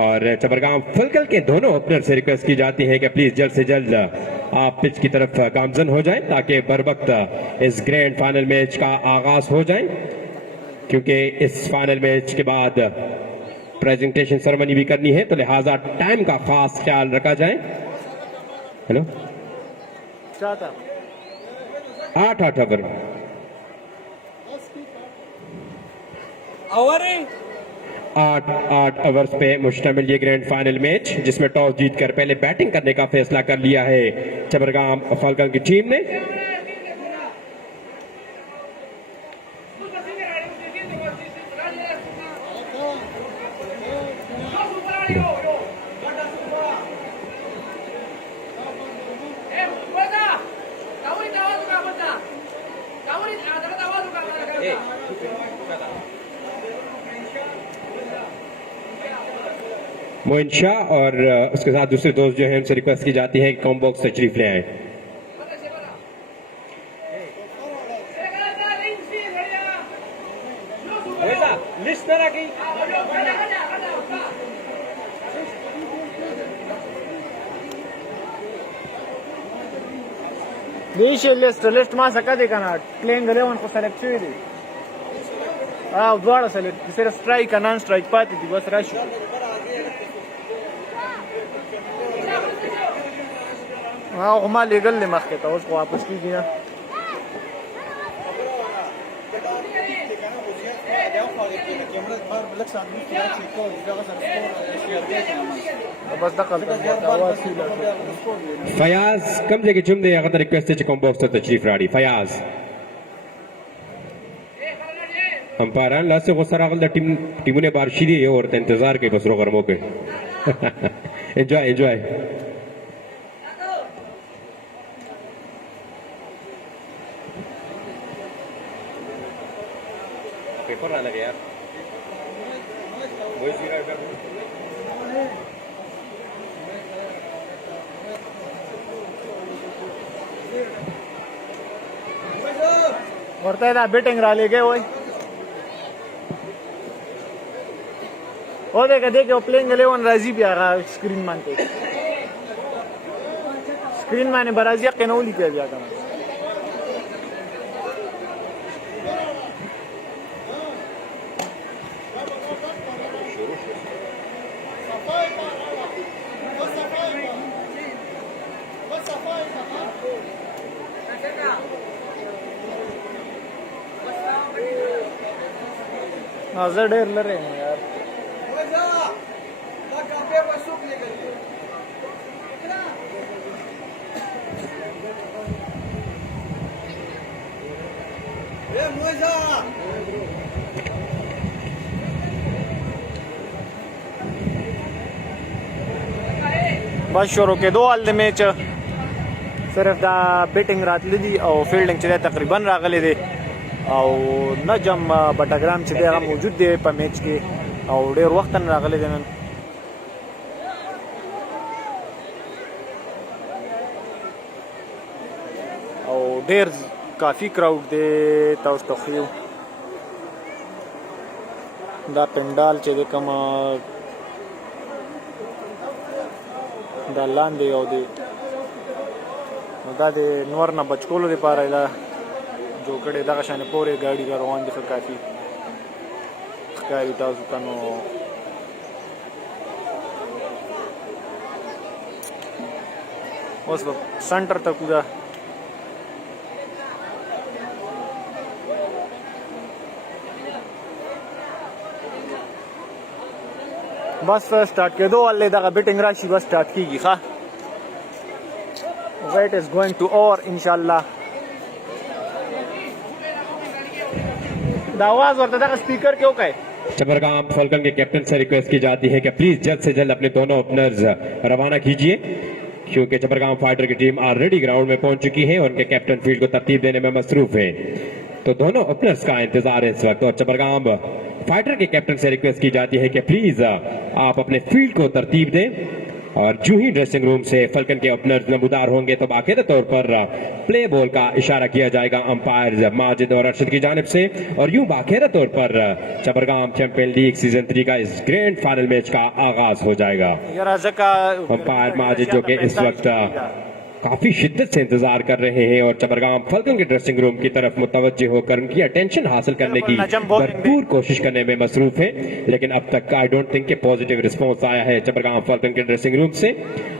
और चबरगाम फलकल के दोनों ओपनर से रिक्वेस्ट की जाती है कि प्लीज जल्द से जल्द आप पिच की तरफ गामजन हो जाएं ताकि बर वक्त इस ग्रैंड फाइनल मैच का आगाज हो जाए, क्योंकि इस फाइनल मैच के बाद प्रेजेंटेशन सेरेमनी भी करनी है, तो लिहाजा टाइम का खास ख्याल रखा जाए। हेलो 8 ओवर 8 ओवर्स पे मुश्तमिल ये ग्रैंड फाइनल मैच, जिसमें टॉस जीतकर पहले बैटिंग करने का फैसला कर लिया है चबरगाम फलकल की टीम ने। मोइन शाह और उसके साथ दूसरे दोस्त जो है उनसे रिक्वेस्ट की जाती है कि कॉम बॉक्स तशरीफ ले आए। लिस्ट मा सका दे ना प्लेइंग 11 को सेलेक्ट हुई थी। द्वारा सेलेक्ट सिर्फ स्ट्राइक का नॉन स्ट्राइक पाती थी बस रश। हाँ घुमा लीगल ले मख के था उसको वापस कीजिए ना। बस दखल फयाज कम जगह चुम दे अगर रिक्वेस्ट है कॉम बॉक्स तशरीफ राड़ी फयाज अंपायरान लास्ट को सर अगल टीम ने बार शीदी और इंतजार के बस रोगर मौके एंजॉय पेपर ना लगे यार वर्ता बेटिंग राले गए वो देखे वो प्लेइंग 11 राजी भी आ रहा स्क्रीन मानते स्क्रीन माने बराजिया केनौली पे भी आता नजर डेर ले रहे हैं यार। बस शुरू के दो हाल मैच सिर्फ दा बैटिंग रात ली और फील्डिंग चले तकरीबन रागले दे और नजम बटाग्राम से मौजूद दे पे मैच के और डेर वक्त रागले दे और डेर काफी क्राउड दे तौस्तखियो दा पेंडाल चे कम दा लांदे और दे दे नवर ना बचकोलो दे पा रहा जो कड़े दगा शाने पूरे गाड़ी का रवान दिखा काफी ताजु कनो उस सेंटर तक पूरा बस स्टार्ट के दो वाले दगा बैटिंग राशि बस स्टार्ट की खा wait is going to over इंशाल्लाह। आवाज और दादा का स्पीकर क्यों का है? चबरगाम फलकल के कैप्टन से रिक्वेस्ट की जाती है कि प्लीज जल्द से जल्द अपने दोनों ओपनर्स रवाना कीजिए, क्योंकि चबरगाम फाइटर की टीम ऑलरेडी ग्राउंड में पहुंच चुकी है और उनके कैप्टन फील्ड को तरतीब देने में मसरूफ है। तो दोनों ओपनर्स का इंतजार है इस वक्त और चबरगाम फाइटर के कैप्टन से रिक्वेस्ट की जाती है कि प्लीज आप अपने फील्ड को तरतीब दें और जो ही ड्रेसिंग रूम से फल्कन के ओपनर्स नमूदार होंगे तो बाकायदा तौर पर प्ले बॉल का इशारा किया जाएगा अंपायर माजिद और अरशद की जानिब से, और यूं बाकायदा तौर पर चबरगाम चैंपियन लीग सीजन 3 का इस ग्रैंड फाइनल मैच का आगाज हो जाएगा। अंपायर माजिद जो कि इस वक्त काफी शिद्दत से इंतजार कर रहे हैं और चबरगाम फल्कन के ड्रेसिंग रूम की तरफ मुतवज्जे होकर उनकी अटेंशन हासिल करने की भरपूर कोशिश करने में मसरूफ है, लेकिन अब तक आई डोंट थिंक कि पॉजिटिव रिस्पांस आया है चबरगाम फल्कन के ड्रेसिंग रूम से।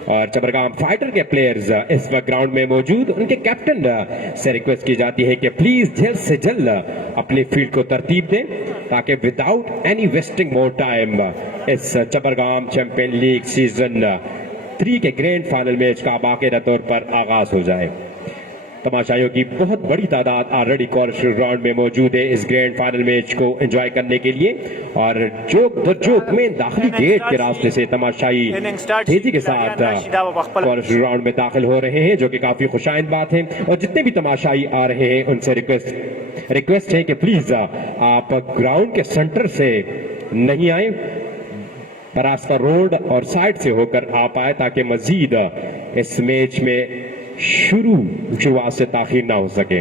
और चबरगाम फाइटर के प्लेयर्स इस वक्त ग्राउंड में मौजूद, उनके कैप्टन से रिक्वेस्ट की जाती है कि प्लीज जल्द से जल्द अपनी फील्ड को तरतीब दें ताकि without any wasting more time इस चबरगाम चैंपियन लीग सीजन 3 के ग्रैंड फाइनल मैच का बाकायदा तौर पर आगाज हो जाए। तमाशाइयों की बहुत बड़ी तादाद ऑलरेडी कोर्स राउंड में मौजूद है इस ग्रैंड फाइनल मैच को एंजॉय करने के लिए, और जोक में दाखिली गेट के रास्ते से तमाशाई तेजी के साथ कोर्स राउंड में दाखिल हो रहे हैं, जो कि काफी खुशाइंद बात है। और जितने भी तमाशाई आ रहे हैं उनसे रिक्वेस्ट है कि प्लीज आप ग्राउंड के सेंटर से नहीं आए, रास्ता रोड और साइड से होकर आप आए ताकि मजीद इस मैच में शुरुआत से ताखीर ना हो सके।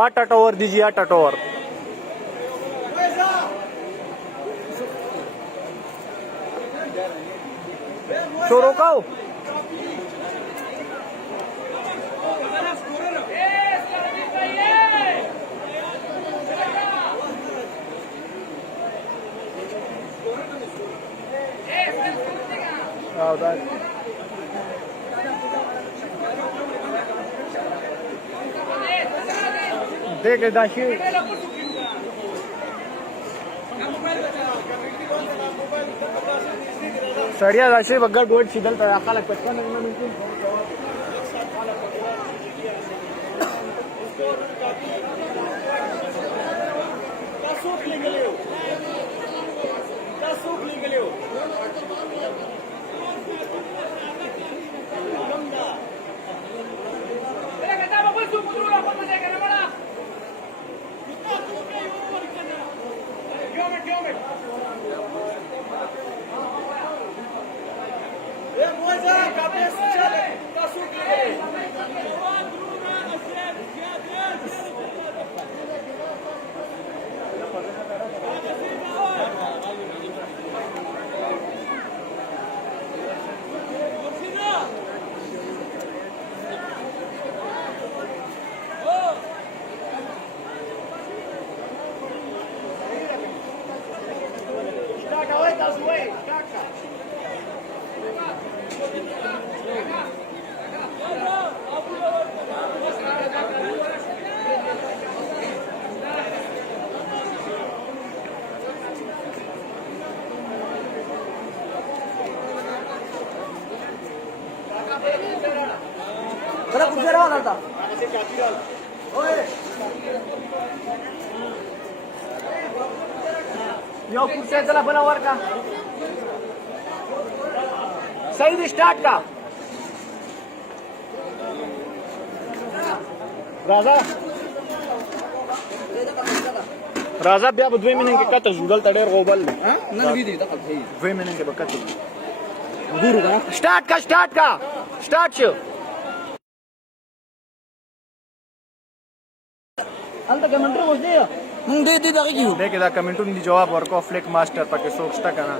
आठ ओवर दीजिए, 8 ओवर। तो रोकाओ। देख दाशी सड़िया दाशी बग्गा डोट सीधल तड़ाका लग पचपन यो कुर्सी चला बना वर का सही स्टार्ट का राजा राजा बिया दुई मिनट के कत जुगल तड़े गोबल नन भी दी दखल थी दुई मिनट के बकत गुरु का स्टार्ट शो अंत कमेंट्री बोल दे मुंग दे दी दगी क्यों देखे दा कमेंट दी जवाब वर्क ऑफ फ्लिक मास्टर पके सोचता करना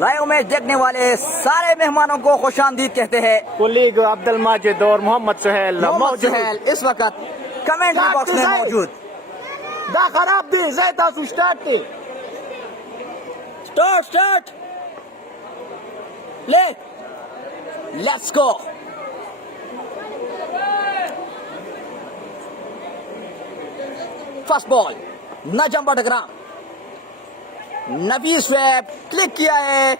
लाइव मैच देखने वाले सारे मेहमानों को खुशामदीद कहते हैं। कुलीग अब्दुल माजिद और मोहम्मद सुहेल इस वक्त कमेंट्री बॉक्स में मौजूद। दा खराब दी ज़ैता start let's go. First ball Najam Battagram, Nabi स्वैप क्लिक किया है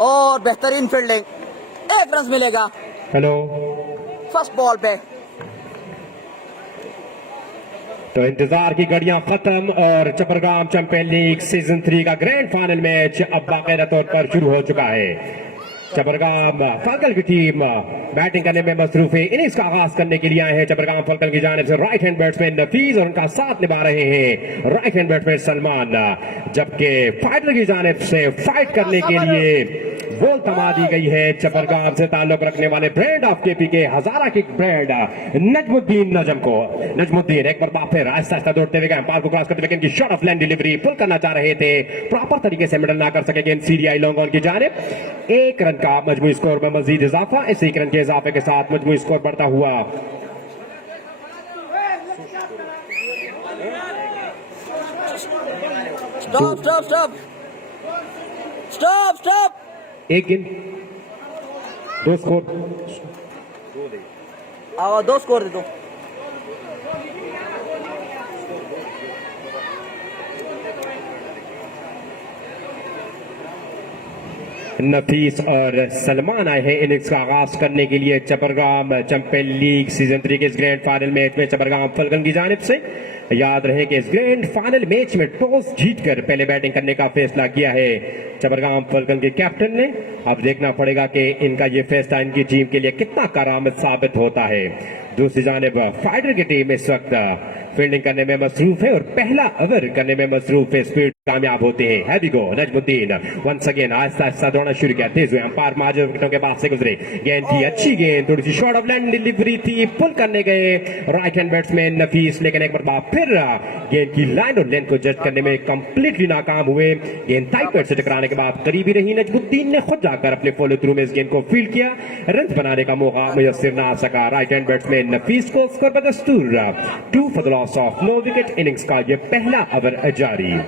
और बेहतरीन फील्डिंग, 1 रन मिलेगा हेलो फर्स्ट बॉल पे। तो इंतजार की घड़ियां खत्म और चपरगाम चैंपियन लीग सीजन 3 का ग्रैंड फाइनल मैच अब बाकायदा तौर पर शुरू हो चुका है। चपरगाम फलकल की टीम बैटिंग करने में मसरूफ है। इनिंग्स का आगाज करने के लिए आए हैं चपरगाम फलकल की जानिब से राइट हैंड बैट्समैन नफीज और उनका साथ निभा रहे हैं राइट हैंड बैट्समैन सलमान, जबकि फाइटर की जानिब से फाइट करने के लिए बॉल थमा दी गई है चपरगाम से ताल्लुक रखने वाले ब्रांड ऑफ केपी के हजारा किक ब्रांड नजमुद्दीन नजम को। नजमुद्दीन एक बार फिर आहिस्ता आहिस्ता दौड़ते हुए अंपायर को क्रॉस करते, लेकिन की शॉट ऑफ लैंड डिलीवरी पुल करना चाह रहे थे, प्रॉपर तरीके से मिडल ना कर सके गेंद सीडीआई लॉन्ग ऑन की जानिब। 1 रन का मजमूई स्कोर में मजीद इजाफा, इस 1 रन के इजाफे के साथ मजमूई स्कोर बढ़ता हुआ स्टॉप 1 गेंद 2 स्कोर 2 स्कोर दे दो। नफीस और सलमान आए हैं इनिंग्स का आगाज करने के लिए चपरगाम चैंपियन लीग सीजन 3 के इस ग्रैंड फाइनल मैच में चपरगाम फलकन की जानिब से। याद रहे कि इस ग्रैंड फाइनल मैच में टॉस जीतकर पहले बैटिंग करने का फैसला किया है चपरगाम फलकन के कैप्टन ने। अब देखना पड़ेगा कि इनका ये फैसला इनकी टीम के लिए कितना करामत साबित होता है। दूसरी जानिब फाइटर की टीम इस वक्त फील्डिंग करने में मसरूफ है और पहला ओवर करने में मसरूफ है। स्पीड कामयाब होते हैं। हैवी गो नजमुद्दीन वंस अगेन आहिस्ता आहिस्ता दौड़ना शुरू किया। तेज हुए अंपायर मार्जिन विकेटों के पास से गुजरे। गेंद थी अच्छी गेंद, थोड़ी सी शॉर्ट ऑफ लैंड डिलीवरी थी, पुल करने गए राइट हैंड बैट्समैन नफीस, लेकिन एक बार फिर गेंद की लाइन और लेंथ को जज करने में कंप्लीटली नाकाम हुए। गेंद टाइट पैड से टकराने के बाद करीबी रही। नजमुद्दीन ने खुद जाकर अपने फॉलो थ्रू में इस गेंद को फील्ड किया। रन बनाने का मौका मुयस्सर ना आ सका राइट हैंड बैट्समैन नफीस को। स्कोर बदस्तूर 2 for the loss of no wicket. Innings का यह पहला ओवर जारी।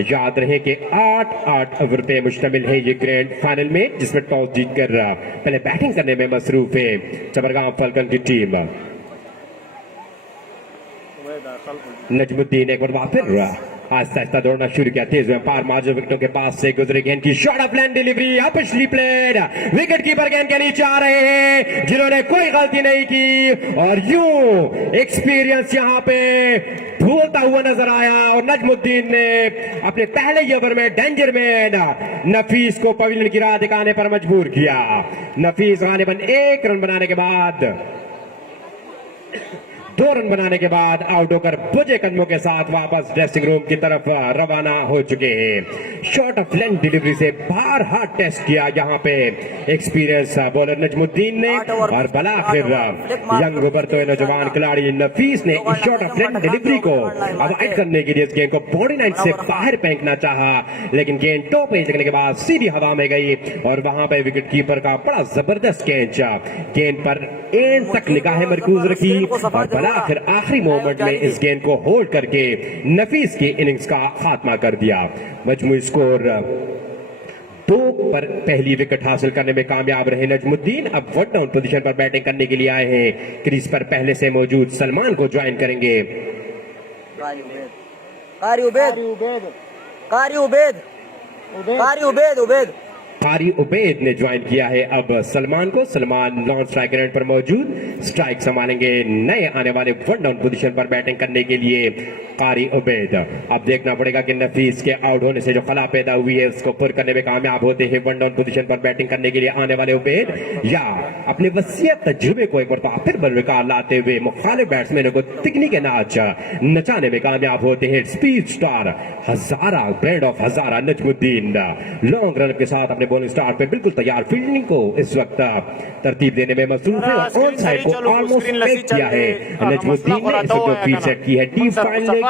याद रहे कि 8 ओवर पे मुश्तमिल है ये ग्रैंड फाइनल में, जिसमें टॉस जीतकर पहले बैटिंग करने में मसरूफ है चपरगाम फलकन की टीम। नजमुद्दीन एक बार फिर आहिस्ता आहिस्ता दौड़ना शुरू किया। तेज अंपायर मार्जिन विकेटों के पास से गुजरे। गेंद की short of land delivery uppishly played. Wicket keeper गेंद के नीचे आ रहे हैं जिन्होंने कोई गलती नहीं की और यूं एक्सपीरियंस यहां पे भूलता हुआ नजर आया और नजमुद्दीन ने अपने पहले ही ओवर में डेंजर मैन नफीस को पवेलियन की राह दिखाने पर मजबूर किया। नफीस गालिबन 1 रन बनाने के बाद 2 रन बनाने के बाद आउट होकर बुझे कदमों के साथ वापस ड्रेसिंग रूम की तरफ रवाना हो चुके हैं। शॉर्ट ऑफ लेंथ डिलीवरी से बाहर हाथ टेस्ट किया यहाँ पे एक्सपीरियंस बॉलर नजमुद्दीन ने और बलाखिर यंग उभरते हुए नौजवान खिलाड़ी नफीस ने इस शॉर्ट ऑफ लेंथ डिलीवरी को अवॉइड करने के लिए इस गेंद को बॉडी लाइन से बाहर फेंकना चाहा, लेकिन गेंद टॉप एज लगने के बाद सीधी हवा में गई और वहां पे विकेट कीपर का बड़ा जबरदस्त कैच। गेंद पर एंड तक निगाहें मरकूज रखी और आखिर आखिरी मोमेंट में इस गेंद को होल्ड करके नफीस की इनिंग्स का खात्मा कर दिया। मजमूई स्कोर 2 पर पहली विकेट हासिल करने में कामयाब रहे नजमुद्दीन। अब 1 डाउन पोजीशन पर बैटिंग करने के लिए आए हैं। क्रीज पर पहले से मौजूद सलमान को ज्वाइन करेंगे। कारी उबैद ने ज्वाइन किया है अब सलमान को। सलमान नॉन स्ट्राइक एंड पर मौजूद, स्ट्राइक संभालेंगे नए आने वाले 1 डाउन पोजीशन पर बैटिंग करने के लिए कारी उबैद। अब देखना पड़ेगा कि नफीस के आउट होने से जो खला पैदा हुई है उसको पूरा करने में कामयाब होते हैं 1 डाउन पोजीशन पर बैटिंग करने के लिए आने वाले उबैद, या अपने वसीयत तजुर्बे को एक बार फिर बरकरार लाते हुए मुखालिफ बैट्समैनों को तिकनी के नाच नचाने में कामयाब होते हैं speed star Hazara, brand of Hazara Najmuddin. Long run के साथ अपने बॉलिंग स्टार्ट पे बिल्कुल तैयार, फील्डिंग को इस वक्त तरतीब देने में मसरूफ है और ऑन साइड को ऑलमोस्ट फेंक किया है नजमुद्दीन ने। इस वक्त फील्ड सेट की है deep fine leg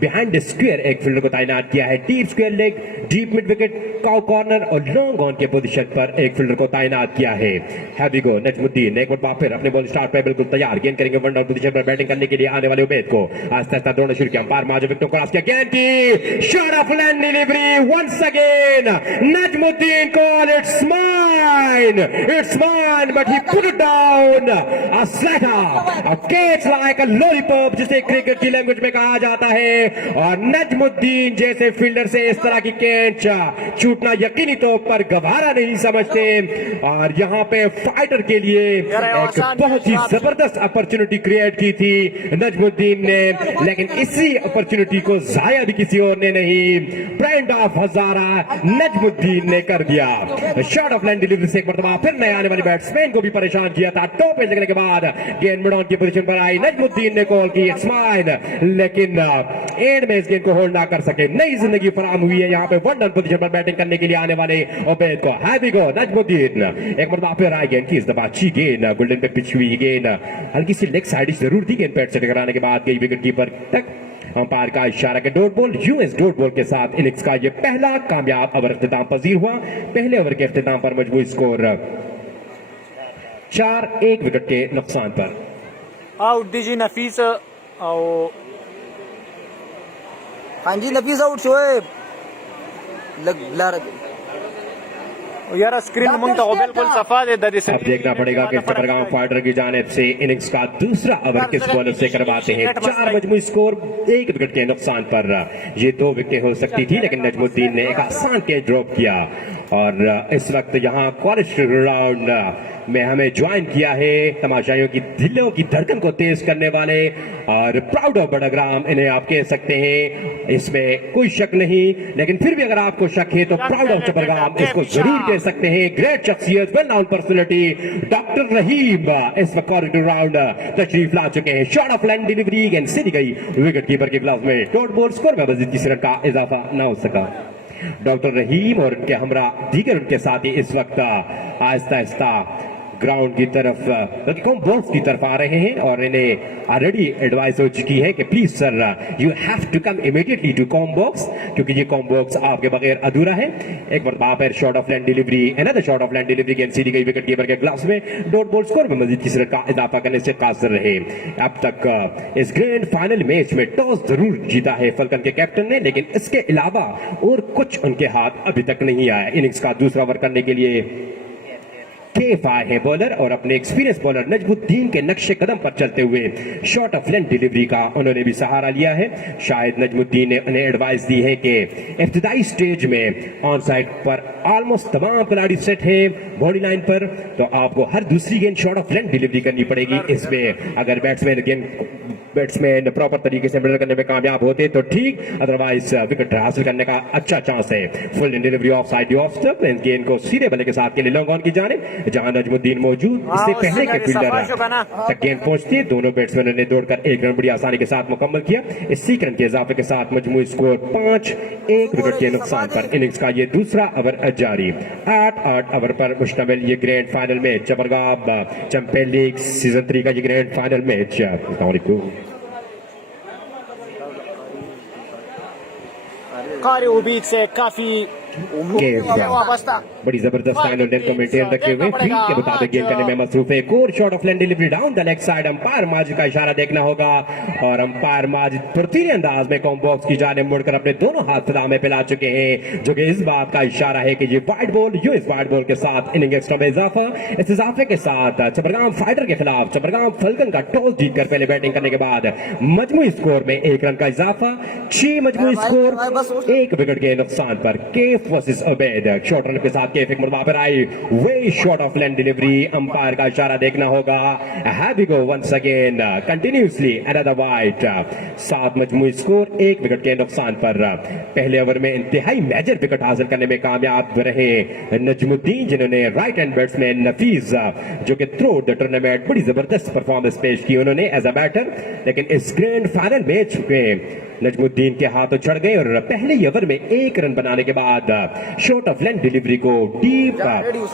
behind square, एक फील्डर को तैनात किया है deep square leg, deep mid wicket, cow corner और लॉन्ग ऑन के पोजीशन पर एक फील्डर को तैनात किया है। हैवी गो नजमुद्दीन एक बार फिर अपने बॉल स्टार्ट पे बिल्कुल तैयार, गेंद करेंगे 1 डाउन पोजीशन पर बैटिंग करने के लिए आने वाले उबैद को। आहिस्ता आहिस्ता दौड़ना शुरू किया, अंपायर मार्जिन विकेट क्रॉस किया, गेंद की short of land delivery once again Najmuddin call it's mine but he put it down a slater, a catch like a lollipop जिसे क्रिकेट की लैंग्वेज में कहा जाता है। और नजमुद्दीन जैसे फील्डर से इस तरह की कैच छूटना यकीनी तौर पर गवारा नहीं समझते और यहाँ पे फाइटर के लिए एक बहुत ही जबरदस्त अपॉर्चुनिटी क्रिएट की थी नजमुद्दीन ने, लेकिन इसी अपॉर्चुनिटी को जाया भी किसी और ने नहीं, ब्रांड ऑफ हजारा नजमुद्दीन ने कर दिया। शॉट ऑफ लैंड डिलीवरी से एक मरतबा फिर नए आने वाले बैट्समैन को भी परेशान किया था। टॉप पे लगने के बाद गेंद मिड ऑन की पोजीशन पर आई, नजमुद्दीन ने कॉल की इट्स माइन, लेकिन एंड में इस गेंद को होल्ड ना कर सके। नई जिंदगी फराम हुई है यहाँ पे 1 डाउन पोजीशन पर बैटिंग करने के लिए आने वाले उबैद को। हैवी गो नजमुद्दीन एक बार फिर आई, गेंद की इस दफा अच्छी गेंद गोल्डन पे पिच हुई गेंद, हल्की सी लेग साइड जरूर थी, गेंद पैड से टकराने के बाद गई विकेट कीपर तक। अंपायर का इशारा के dot ball, US dot ball के साथ इनिंग्स का यह पहला कामयाब ओवर इख्तिताम पजीर हुआ। पहले ओवर के इख्तिताम पर मजबूत स्कोर 4-1 विकेट के नुकसान पर। आउट दीजिए नफीस और हाँ जी नफीस आउट शोएब यार स्क्रीन मुंतखब बिल्कुल सफा दे दरी से अब देखना पड़ेगा कि चपरगांव फाइटर की जानिब से इनिंग्स का दूसरा ओवर किस बॉलर से करवाते हैं। 4 मजमूई स्कोर 1 विकेट के नुकसान पर। ये 2 विकेट हो सकती थी, लेकिन नजमुद्दीन ने एक आसान कैच ड्रॉप किया। और इस वक्त यहाँ क्वालिस्ट राउंड में हमें ज्वाइन किया है तमाशाइयों की दिलों की धड़कन को तेज करने वाले और प्राउड ऑफ बड़ाग्राम इन्हें आप कह सकते हैं, इसमें कोई शक नहीं। लेकिन फिर भी अगर आपको शक है तो प्राउड ऑफ चपरगाम इसको जरूर कह सकते हैं। ग्रेट शख्सियत, वेल नाउन पर्सनैलिटी डॉक्टर रहीम इस वक्त कॉरिडोर राउंड तशरीफ ला चुके हैं। शॉट ऑफ लाइन डिलीवरी गेंद सीधी गई विकेट कीपर के ग्लव में। डॉट बॉल स्कोर में मजीद किसी रन का इजाफा न हो सका। डॉक्टर रहीम और उनके हमरा दीगर उनके साथी इस वक्त आहिस्ता आहिस्ता ग्राउंड की तरफ बल्कि कॉम बॉक्स की तरफ आ रहे हैं और इन्हें ऑलरेडी एडवाइस हो चुकी है कि please sir you have to come immediately to comm box, क्योंकि ये कॉम बॉक्स आपके बगैर अधूरा है। एक बार पर shot of line delivery, another shot of line delivery गेंद सीधी गई विकेट कीपर के ग्लव्स में। डॉट बॉल स्कोर में मजीद किसी रन का इजाफा करने से कासिर रहे। अब तक इस ग्रैंड फाइनल मैच में टॉस जरूर जीता है फल्कन के कैप्टन ने, लेकिन इसके अलावा और कुछ उनके हाथ अभी तक नहीं आया। इनिंग्स का दूसरा ओवर करने के लिए केफ आए हैं बॉलर और अपने एक्सपीरियंस बॉलर नजमुद्दीन के नक्शे कदम पर चलते हुए शॉट ऑफ लेंथ डिलीवरी का उन्होंने भी सहारा लिया है। शायद नजमुद्दीन ने उन्हें एडवाइस दी है कि इब्तिदाई स्टेज में ऑन साइड पर ऑलमोस्ट तमाम खिलाड़ी सेट है बॉडी लाइन पर, तो आपको हर दूसरी गेंद शॉट ऑफ लेंथ डिलीवरी करनी पड़ेगी। इसमें अगर बैट्समैन प्रॉपर तरीके से मिडल करने में कामयाब होते तो ठीक, अदरवाइज विकेट हासिल करने का अच्छा चांस है। Full delivery off side off stump, गेंद को सीधे बल्ले के साथ के लिए लॉन्ग ऑन की जानिब, जहां नजमुद्दीन मौजूद। इससे पहले के फील्डर तक गेंद पहुंचती, दोनों बैट्समैनों ने दौड़कर 1 रन बड़ी आसानी के साथ मुकम्मल किया। इस रन के इजाफे के साथ मजमूई स्कोर 5-1 विकेट के नुकसान पर। इनिंग्स का ये दूसरा ओवर जारी। 8 ओवर पर मुश्तमिल ये grand final match, Chapargram champion league season 3 का ये ग्रैंड फाइनल मैच। कारी उबीद से काफी बड़ी जबरदस्त फाइनल लेंथ को मेंटेन रखे हुए फील्ड के मुताबिक गेंद करने में मसरूफ है। एक और shot of length delivery down the leg side. Umpire Majid का इशारा देखना होगा और अंपायर माजिद फुर्तीले अंदाज में कॉम बॉक्स की जानिब मुड़कर अपने दोनों हाथ सदा में फैला चुके हैं, जो कि इस बात का इशारा है कि ये वाइड बॉल, यो इस वाइड बॉल के साथ इनिंग एक्स्ट्रा में इजाफा। इस इजाफे के साथ चपरगाम फाइटर के खिलाफ चपरगाम फल्कन का टॉस जीतकर पहले बैटिंग करने के बाद मजमूई स्कोर में 1 रन का इजाफा। 6 मजमूई स्कोर 1 विकेट के नुकसान पर। Kaif versus Ubaid, short run के साथ केफ एक मरतबा पर आई, वे short of length delivery. Umpire का इशारा देखना होगा। Have we go once again continuously another wide. 7 मजमूई स्कोर 1 विकेट के नुकसान पर। पहले ओवर में इंतहाई मेजर विकेट हासिल करने में कामयाब रहे नजमुद्दीन, जिन्होंने राइट हैंड बैट्समैन नफीस जो कि थ्रू द टूर्नामेंट बड़ी जबरदस्त परफॉर्मेंस पेश की उन्होंने एज अ बैटर। लेकिन इस ग्रैंड फाइनल मैच में नजमुद्दीन के हाथों चढ़ गए और पहले ओवर में 1 रन बनाने के बाद शॉट ऑफ लेंथ डिलीवरी को डीप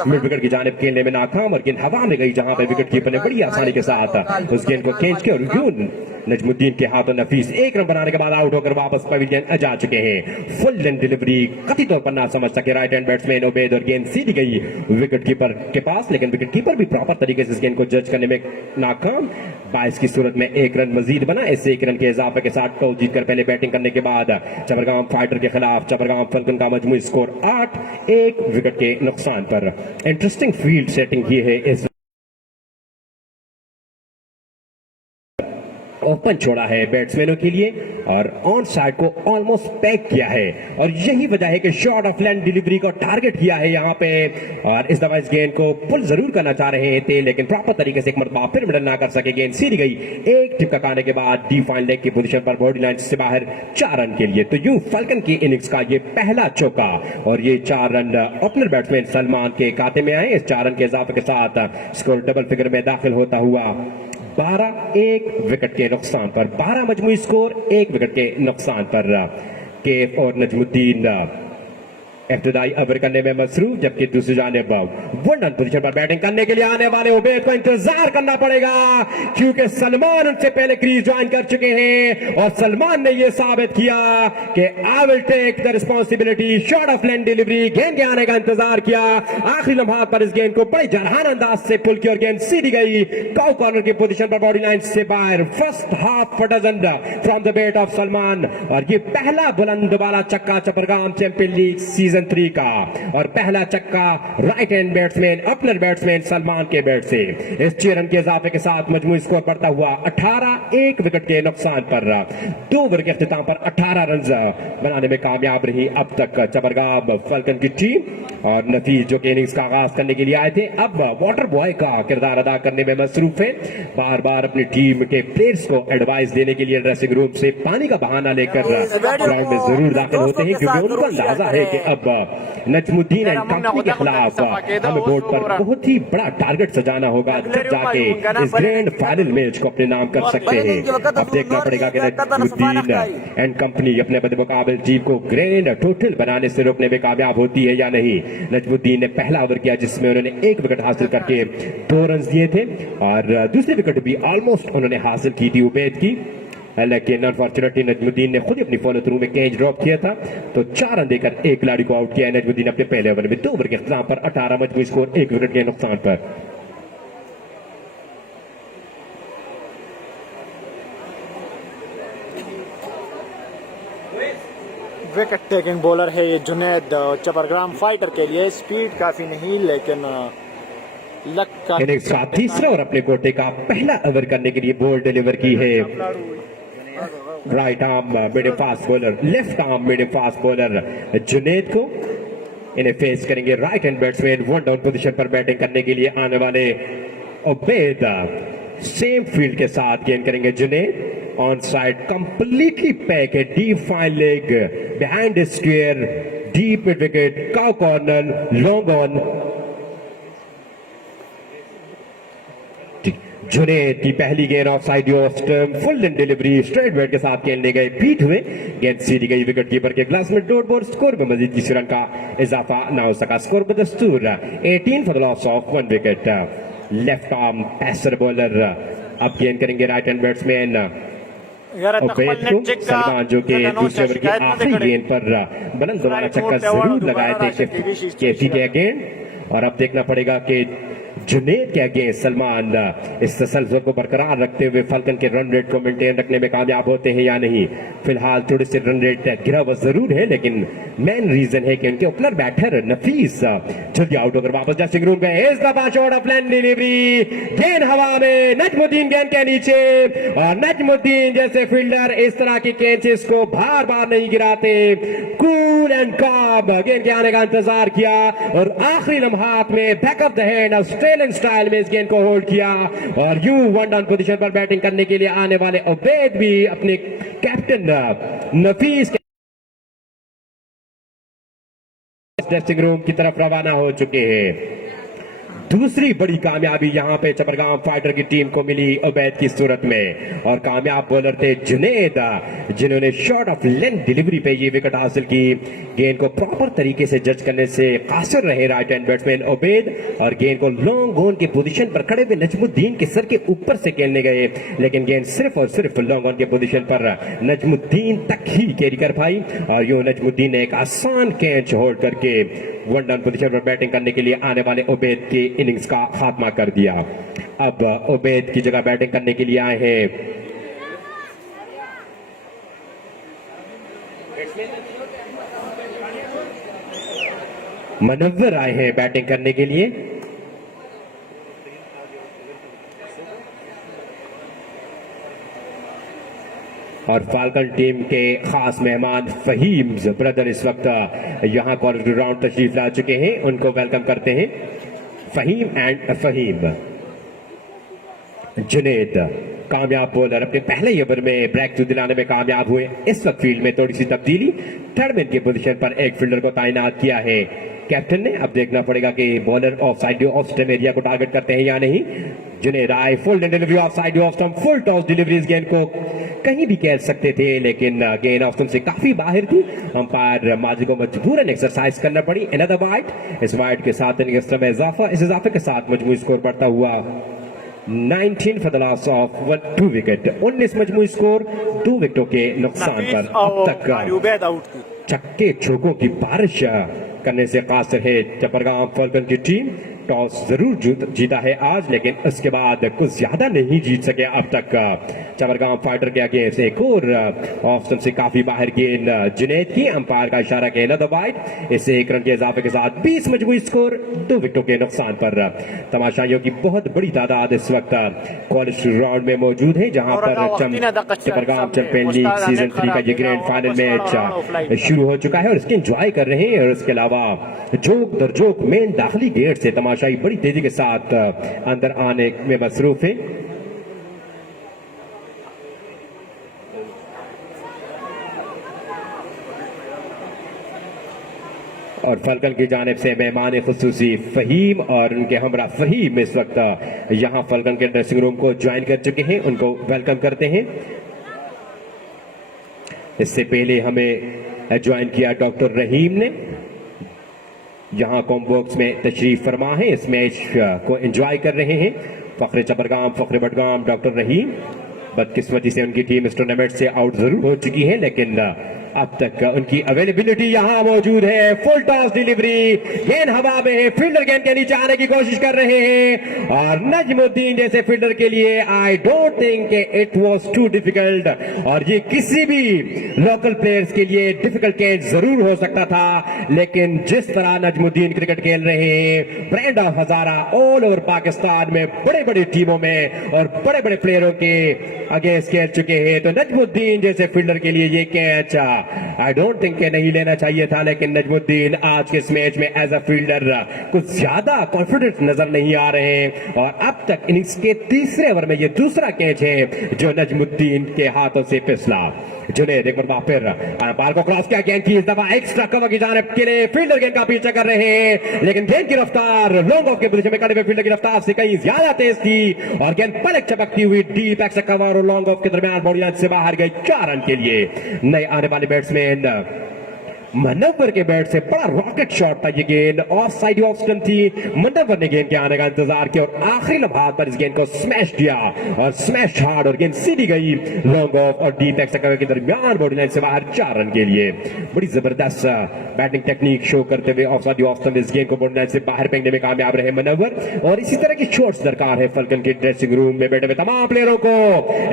मिड विकेट की जानिब खेलने में नाकाम और गेंद हवा में गई, जहां पे विकेट कीपर ने बड़ी आसानी के साथ उस गेंद को खींच के और यूं नजमुद्दीन के हाथों नफीस 1 रन बनाने के बाद आउट होकर वापस पवेलियन जा चुके हैं। फुल लेंथ डिलीवरी कथित तौर पर ना समझ सके राइट हैंड बैट्समैन उबैद और गेंद सीधी गई विकेट कीपर के पास, लेकिन विकेट कीपर भी प्रॉपर तरीके से इस गेंद को जज करने में नाकाम। 22 की सूरत में 1 रन मजीद बना। इस 1 रन के इजाफे के साथ टॉस जीतकर पहले बैटिंग करने के बाद चपरगाम फाइटर के खिलाफ चपरगाम फल्कन का मजमूई स्कोर 8-1 विकेट के नुकसान पर। इंटरेस्टिंग फील्ड सेटिंग ये है, इस ओपन छोड़ा है बैट्समैनों के लिए और ऑन साइड को ऑलमोस्ट पैक किया है और यही वजह है कि शॉट ऑफ लेंथ डिलीवरी को टारगेट किया है यहाँ पे। और इस दफा इस गेंद को पुल जरूर करना चाह रहे थे, लेकिन प्रॉपर तरीके से एक मरतबा फिर मिडल ना कर सके। गेंद सीधी गई, एक टिपका खाने के बाद डी फाइन लेग की पोजीशन पर बॉडी लाइन से बाहर 4 रन के लिए। तो यूं फल्कन की इनिंग्स का ये पहला चौका और ये 4 रन ओपनर बैट्समैन सलमान के खाते में आए। इस 4 रन के इजाफे के साथ स्कोर डबल फिगर में दाखिल होता हुआ 12-1 विकेट के नुकसान पर। 12 मजमूई स्कोर 1 विकेट के नुकसान पर। केफ और नजमुद्दीन इब्तिदाई ओवर करने में मसरूफ, जबकि दूसरी जानिब वन रन पोजीशन पर बैटिंग करने के लिए आने वाले उबैद को इंतजार करना पड़ेगा, क्योंकि सलमान उनसे पहले क्रीज ज्वाइन कर चुके हैं और सलमान ने यह साबित किया कि I will take the responsibility. Short of length delivery, गेंद के आने का इंतजार किया, आखिरी लम्हात पर इस गेंद को बड़े जरहान अंदाज से पुल की और गेंद सीधी गई काउ कॉर्नर की पोजीशन पर बॉडी लाइन से बाहर। First half dozen from the bat of Salman और ये पहला बुलंद वाला चक्का चपरगाम चैंपियन लीग सीजन 3 का और पहला चक्का right hand batsman opener batsman Salman के बैट से। इस 6 रन के इजाफे के साथ मजमूई स्कोर बढ़ता हुआ 18, 1 विकेट के नुकसान पर 2 ओवर के अख्तिताम पर 18 रन बनाने में कामयाब रही अब तक चपरगाम फाल्कन की टीम। और नफीस जो कि इनिंग्स का आगाज करने के लिए आए थे अब वाटर बॉय का किरदार अदा करने में मसरूफ है। बार बार अपनी टीम के प्लेयर्स को एडवाइस देने के लिए ड्रेसिंग रूम से पानी का बहाना लेकर ग्राउंड में जरूर दाखिल होते हैं, क्योंकि उनको अंदाजा है कि अब नजमुद्दीन एंड कंपनी के खिलाफ हमें बोर्ड पर बहुत ही बड़ा टारगेट सजाना होगा, जब जाके इस ग्रैंड फाइनल मैच को अपने नाम कर सकते हैं। अब देखना पड़ेगा कि नजमुद्दीन एंड कंपनी अपने बदमुकाबिल टीम को ग्रैंड टोटल बनाने से रोकने में कामयाब होती है या नहीं। नजमुद्दीन ने पहला ओवर किया जिसमें उन्होंने 1 विकेट हासिल करके 2 रन दिए थे और दूसरी विकेट भी ऑलमोस्ट उन्होंने हासिल की थी उबैद की, लेकिन अनफॉर्चुनेटली नजमुद्दीन ने खुद अपनी फॉलो थ्रू में कैच ड्रॉप किया था, तो 4 रन देकर एक खिलाड़ी को आउट किया नजमुद्दीन अपने पहले ओवर में 2 ओवर के इख्तिताम पर 18 मजमूई स्कोर 1 विकेट के नुकसान पर। विकेट टेकिंग बॉलर है ये जुनैद चपरग्राम फाइटर के लिए। स्पीड काफी नहीं लेकिन लक का इनिंग्स का तीसरा और अपने कोटे का पहला ओवर करने के लिए बॉल डिलीवर की है right arm medium fast bowler left arm medium fast bowler Junaid को। इन्हें फेस करेंगे right hand batsman 1 down position पर बैटिंग करने के लिए आने वाले उबैद। सेम फील्ड के साथ गेंद करेंगे Junaid on side completely pack है, deep fine leg behind square deep mid wicket cow corner long on. Junaid की पहली गेंद off side off stump full in delivery straight bat के साथ खेलने गए पीठ हुए, गेंद सीधी गई विकेट कीपर के ग्लास में डॉट बॉल। स्कोर में मजीद किसी रन का इजाफा ना हो सका। स्कोर बदस्तूर 18 for the loss of 1 wicket. Left arm पैसर bowler अब गेंद करेंगे राइट हैंड बैट्समैन उबैद को। सलमान जो कि दूसरे ओवर की आखिरी गेंद पर बुलंद दोबारा चक्का जरूर लगाए थे केपी के अगेंस्ट। और अब देखना पड़ेगा कि जुनैद के अगेंस्ट सलमान इस तसल्सल को बरकरार रखते हुए फाल्कन के रन रेट को मेंटेन रखने में कामयाब होते हैं या नहीं। फिलहाल थोड़े से रन रेट गिरा हुआ जरूर है, लेकिन मेन रीजन है कि उनके ओपनर बैटर नफीस जल्दी आउट होकर वापस ड्रेसिंग रूम गए। इस दफा शॉट ऑफ लेंथ डिलीवरी, गेंद हवा में, नजमुद्दीन गेंद के नीचे और नजमुद्दीन जैसे फील्डर इस तरह की कैचेस को बार बार नहीं गिराते। कूल एंड काम गेंद के आने का इंतजार किया और आखिरी लम्हात में backup the hand Australian style में इस गेंद को होल्ड किया और यूं 1 डाउन पोजीशन पर बैटिंग करने के लिए आने वाले उबैद भी अपने कैप्टन नफीस ड्रेसिंग रूम की तरफ रवाना हो चुके हैं। दूसरी बड़ी कामयाबी यहां पे चपरगाम फाइटर की टीम को मिली उबैद की सूरत में, और कामयाब बॉलर थे जुनैद जिन्होंने शॉट ऑफ लेंथ डिलीवरी पे ये विकेट हासिल की। गेंद को प्रॉपर तरीके से जज करने से कासिर रहे राइट हैंड बैट्समैन उबैद और गेंद को लॉन्ग ऑन के पोजीशन पर खड़े हुए नजमुद्दीन के सर के ऊपर से खेलने गए, लेकिन गेंद सिर्फ और सिर्फ लॉन्ग ऑन के पोजीशन पर नजमुद्दीन तक ही कैरी कर पाई और यूं नजमुद्दीन ने एक आसान कैच होल्ड करके 1 डाउन पोजीशन पर बैटिंग करने के लिए आने वाले उबैद की इनिंग्स का खात्मा कर दिया। अब उबैद की जगह बैटिंग करने के लिए आए हैं मनव्वर आए हैं बैटिंग करने के लिए। और फाल्कन टीम के खास मेहमान फहीम ब्रदर इस वक्त यहां कॉर्नर राउंड तशरीफ ला चुके हैं, उनको वेलकम करते हैं। फहीम एंड फहीम जुनैद कामयाब बॉलर अपने पहले ओवर में ब्रेक थ्रू दिलाने में कामयाब हुए। इस वक्त फील्ड में थोड़ी सी तब्दीली, थर्ड मैन की पोजीशन पर एक फील्डर को तैनात किया है कैप्टन ने। अब देखना पड़ेगा कि bowler of side off stump area को टारगेट करते हैं या नहीं। जुनैद आए full delivery off side off stump, full toss delivery. इस गेंद को कहीं भी खेल सकते थे, लेकिन गेंद ऑफ स्टंप से काफी बाहर थी। अंपायर माजी को मजबूरन एक्सरसाइज करना पड़ी। अनदर वाइड, इस वाइड के साथ इनिंग्स में इजाफा, इस इजाफे के साथ मजमूई स्कोर बढ़ता हुआ 19 for the loss of 2 wicket. 19 मजमूई स्कोर 2 विकेटों के नुकसान पर अब तक छक्के चौकों की बारिश करने से कासिर है चपरगाम फाल्कन की टीम। टॉस जरूर जीता है आज, लेकिन उसके बाद कुछ ज्यादा नहीं जीत सके अब तक। चबरगाम फाइटर के अगेंस्ट एक और ऑफ स्टंप से काफी बाहर गेंद जुनैद की, अंपायर का इशारा के another wide। इससे 1 रन के इजाफे के साथ 20 मजबूरी स्कोर, 2 विकेटों के नुकसान पर। तमाशाइयों की बहुत बड़ी तादाद इस वक्त कॉलेज राउंड में मौजूद है, जहां पर चबरगाम चैंपियन लीग सीजन 3 का ये ग्रैंड फाइनल मैच शुरू हो चुका है और इसके एंजॉय कर रहे हैं। और इसके अलावा जोक दर जोक मेन दाखिली गेट से तमाशाई बड़ी तेजी के साथ अंदर आने में मसरूफ है। और फलकन की जानिब से मेहमान खुसूसी फहीम और उनके हमरा फहीम इस वक्त यहां फलकन के ड्रेसिंग रूम को ज्वाइन कर चुके हैं, उनको वेलकम करते हैं। इससे पहले हमें ज्वाइन किया डॉक्टर रहीम ने, यहां कॉम्बॉक्स में तशरीफ फरमा है, इस मैच को एंजॉय कर रहे हैं। फखरे चबरगाम, फखरे बडगाम, डॉक्टर रहीम। बदकिस्मती से उनकी टीम इस टूर्नामेंट से आउट जरूर हो चुकी है, लेकिन अब तक उनकी अवेलेबिलिटी यहां मौजूद है। फुल टॉस डिलीवरी, गेंद हवा में है, फील्डर गेंद के नीचे आने की कोशिश कर रहे हैं और नजमुद्दीन जैसे फील्डर के लिए I don't think it was too difficult, और ये किसी भी लोकल प्लेयर्स के लिए डिफिकल्ट कैच जरूर हो सकता था, लेकिन जिस तरह नजमुद्दीन क्रिकेट खेल रहे हैं, brand of Hazara all over Pakistan में बड़े बड़े टीमों में और बड़े बड़े प्लेयरों के अगेंस्ट खेल चुके हैं, तो नजमुद्दीन जैसे फील्डर के लिए ये कैच आई डोंट थिंक नहीं लेना चाहिए था। लेकिन नजमुद्दीन आज के इस मैच में एज अ फील्डर कुछ ज्यादा कॉन्फिडेंट नजर नहीं आ रहे हैं और अब तक इनिंग्स के तीसरे ओवर में ये दूसरा कैच है जो नजमुद्दीन के हाथों से फिसला। जुनैद एक बार फिर अंपायर को क्रॉस किया, गेंद की इस दफा एक्स्ट्रा कवर की जानिब के लिए फील्डर गेंद का पीछा कर रहे हैं, लेकिन गेंद की रफ्तार लॉन्ग ऑफ के पोजीशन में खड़े हुए फील्डर की रफ्तार से कहीं ज्यादा तेज थी और गेंद पलक चपकती हुई डीप एक्स्ट्रा कवर और लॉन्ग ऑफ के दरमियान बॉडी लाइन से बाहर गई 4 रन के लिए। नए आने वाले बैट्समैन मनव्वर के बैट से बड़ा रॉकेट शॉट था, ये गेंद ऑफ साइड ऑफ स्टंप थी। मनव्वर ने गेंद के आने का इंतजार किया और आखिरी लम्हात पर इस गेंद को स्मैश किया और स्मैश हार्ड और गेंद सीधी गई लॉन्ग ऑफ और डीप एक्स्ट्रा के दरमियान बॉडी लाइन से बाहर 4 रन के लिए। बड़ी जबरदस्त बैटिंग टेक्निक शो करते हुए ऑफ साइड ऑफ स्टंप इस गेंद को बॉडी लाइन से बाहर फेंकने में कामयाब रहे मनव्वर, और इसी तरह की शॉट्स दरकार है फलकन के ड्रेसिंग रूम में बैठे हुए तमाम प्लेयरों को।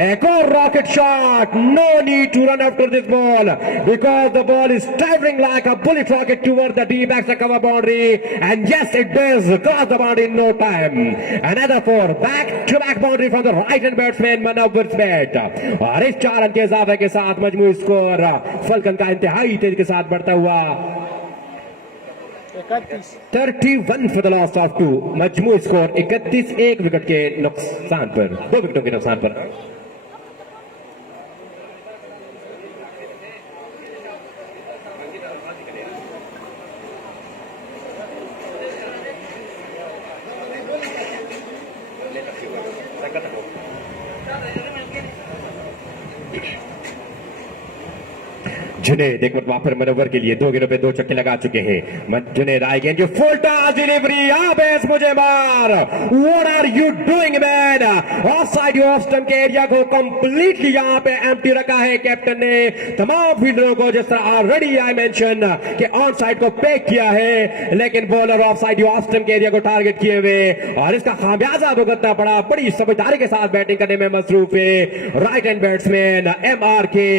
एक और rocket shot, no need to run after this ball because the ball is traveling like a bullet rocket toward the deep extra cover boundary, and yes, it does cross the boundary in no time. Another 4 back-to-back boundary from the right-hand batsman Manawwar's bat. और इस 4 run के इजाफे के साथ मजमूई score फलकन का इंतहाई तेज के साथ बढ़ता हुआ 31 for the loss of 2। मजमूई स्कोर 31, 1 विकेट के नुकसान पर, 2 विकेटों के नुकसान पर। जुनैद एक बार फिर मनव्वर के लिए 2 गेंदों पे 2 छक्के लगा चुके हैं। जुनैद आएंगे जो फुल टॉस डिलीवरी, बेस मुझे मार, what are you doing man. Off side off stump के एरिया को कंप्लीटली यहां पे एम्प्टी रखा है कैप्टन ने। तमाम फील्डरों को जिस तरह ऑलरेडी आई मेंशन कि ऑन साइड को पैक किया है, लेकिन bowler of side off stump के एरिया को टारगेट किए हुए और इसका खामियाजा भुगतना पड़ा। बड़ी समझदारी के साथ बैटिंग करने में मसरूफ है राइट हैंड बैट्समैन MR के।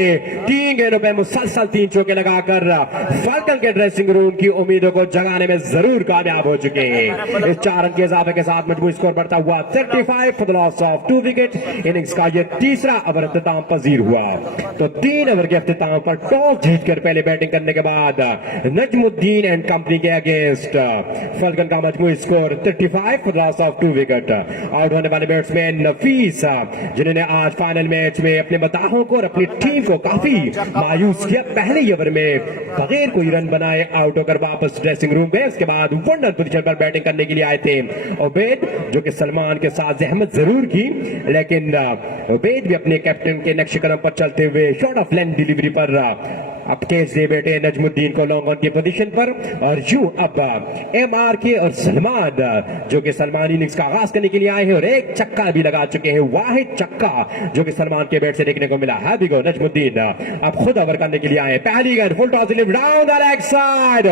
3 गेंदों पे मुसलसल 3 चौके लगाकर फलकन के ड्रेसिंग रूम की उम्मीदों को जगाने में जरूर कामयाब हो चुके हैं। इस 4 रन के इजाफे के साथ मजबूत स्कोर बढ़ता हुआ 35 for the loss of 2 wicket. Innings का यह तीसरा ओवर अख्तिताम पजीर हुआ, तो 3 ओवर के अख्तिताम पर टॉस जीतकर पहले बैटिंग करने के बाद नजमुद्दीन एंड कंपनी के अगेंस्ट फलकन का मजबूत score 35 for the loss of 2 wicket. Out होने वाले बैट्समैन नफीस, जिन्होंने आज फाइनल मैच में अपने मदाहों को और अपनी टीम को काफी मायूस किया। पहले ओवर में बगैर कोई रन बनाए आउट होकर वापस ड्रेसिंग रूम गए। उसके बाद वनडर पोजीशन पर बैटिंग करने के लिए आए थे उबैद, जो कि सलमान के साथ जहमत जरूर की, लेकिन उबैद भी अपने कैप्टन के नक्शे कदम पर चलते हुए शॉर्ट ऑफ लेंथ डिलीवरी पर अब कैच दे बेटे नजमुद्दीन को लॉन्ग ऑन की पोजीशन पर और यूं अब MRK और सलमान जो कि सलमान इनिंग्स का आगाज करने के लिए आए हैं और एक चक्का भी लगा चुके हैं, वाहिद चक्का जो कि सलमान के बैट से देखने को मिला है। भी गो नजमुद्दीन अब खुद ओवर करने के लिए आए। पहली गेंद full toss deliver down the leg side,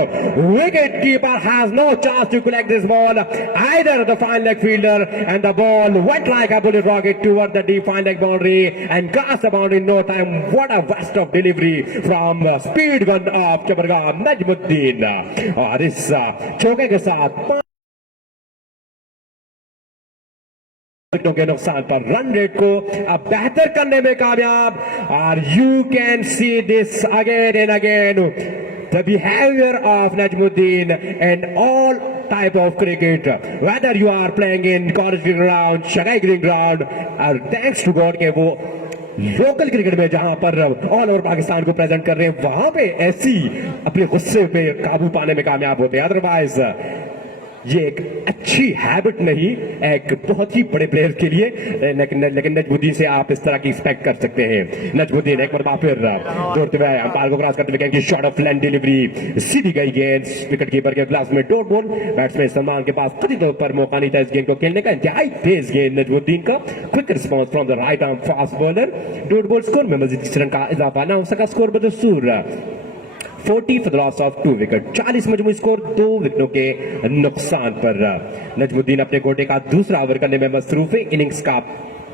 wicket keeper has no chance to collect this ball either the fine leg fielder and the ball went like a bullet rocket toward the deep fine leg boundary and crossed the boundary in no time. What a burst of delivery from speed gun of Chapargram Najmuddin और इस चौके के साथ विकेटों के नुकसान पर run rate को अब बेहतर करने में कामयाब। और you can see this again and again the behavior of Najmuddin and all type of cricket, whether you are playing in college green ground, Shagai green ground, और thanks to God के वो लोकल क्रिकेट में जहां पर all over Pakistan को present कर रहे हैं वहां पे ऐसी अपने गुस्से पे काबू पाने में कामयाब होते हैं। अदरवाइज ये एक अच्छी हैबिट नहीं, एक बहुत ही बड़े प्लेयर के लिए, लेकिन नजमुद्दीन से आप इस तरह की एक्सपेक्ट कर सकते हैं। नजमुद्दीन एक बार फिर दौड़ते हुए अंपायर को क्रॉस करते हुए की शॉट ऑफ लैंड डिलीवरी, सीधी गई गेंद विकेट कीपर के ग्लास में डॉट बॉल। बैट्समैन सलमान के पास कथित तौर पर मौका नहीं था इस गेंद को खेलने का। इंतहाई तेज गेंद नजमुद्दीन का, quick response from the right arm fast bowler. Dot ball score में मजीद 30 रन का इजाफा ना हो सका। स्कोर बदसूर 40 for the loss of 2 wicket. 40 मजमूई स्कोर 2 विकेटों के नुकसान पर। नजमुद्दीन अपने कोटे का दूसरा ओवर करने में मसरूफ है, इनिंग्स का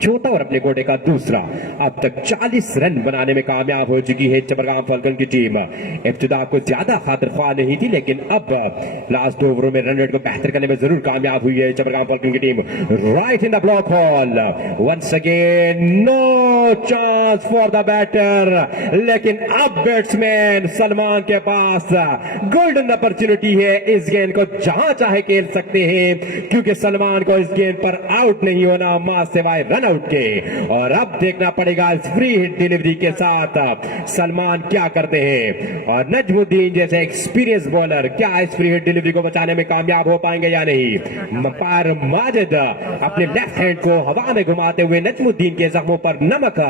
चौथा और अपने कोटे का दूसरा। अब तक 40 रन बनाने में कामयाब हो चुकी है चबरगाम फाल्कन की टीम। इब्तिदा को ज्यादा खातिर ख्वाह नहीं थी, लेकिन अब लास्ट 2 ओवरों में रन रेट को बेहतर करने में जरूर कामयाब हुई है चबरगाम फाल्कन की टीम। Right in the block hole, once again no chance for the batter, लेकिन अब बैट्समैन सलमान के पास गोल्डन अपॉर्चुनिटी है इस गेंद को जहां चाहे खेल सकते हैं, क्योंकि सलमान को इस गेंद पर आउट नहीं होना मां सिवाय रन आउट के। और अब देखना पड़ेगा इस फ्री हिट डिलीवरी के साथ सलमान क्या करते हैं, और नजमुद्दीन जैसे एक्सपीरियंस बॉलर क्या इस फ्री हिट डिलीवरी को बचाने में कामयाब हो पाएंगे या नहीं। अंपायर माजिद अपने लेफ्ट हैंड को हवा में घुमाते हुए नजमुद्दीन के जख्मों पर नमक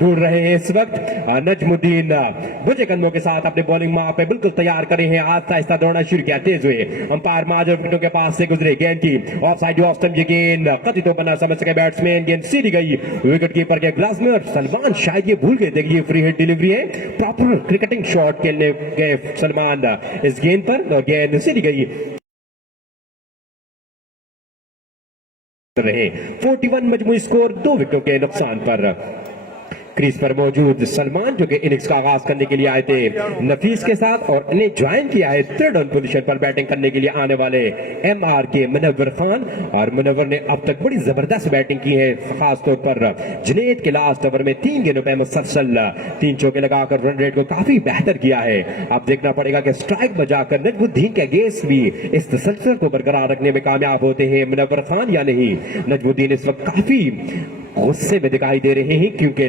ढूंढ रहे हैं इस वक्त। नजमुद्दीन बुझे कदमों के साथ अपने बॉलिंग मां पे बिल्कुल तैयार करे हैं, आहिस्ता आहिस्ता दौड़ना शुरू किया तेज हुए। अंपायर माजिद विकेटों के पास से गुजरे, गेंद की ऑफ साइड ऑफ स्टंप की गेंद कथित तौर पर ना समझ सके बैट्समैन, गेंद सीधी गई विकेट कीपर के ग्लास में। और सलमान शायद ये भूल गए थे कि ये फ्री हिट डिलीवरी है, प्रॉपर क्रिकेटिंग शॉट खेलने गए सलमान इस गेंद पर और गेंद सीधी गई रहे। 41 मजमूई स्कोर 2 विकेटों के नुकसान पर। क्रीज पर मौजूद सलमान जो कि इनिंग्स का आगाज करने के लिए आए थे नफीस के साथ, और इन्हें ज्वाइन किया है थर्ड ऑन पोजीशन पर बैटिंग करने के लिए आने वाले MRK मुनव्वर खान। और मुनव्वर ने अब तक बड़ी जबरदस्त बैटिंग की है, खासतौर पर जुनैद के लास्ट ओवर में 3 गेंदों पर मुसलसल 3 चौके लगाकर रन रेट को काफी बेहतर किया है। अब देखना पड़ेगा कि स्ट्राइक बजाकर नजमुद्दीन के अगेंस्ट भी इस तसलसल को बरकरार रखने में कामयाब होते हैं मुनव्वर खान या नहीं। नजमुद्दीन इस वक्त काफी गुस्से में दिखाई दे रहे हैं, क्योंकि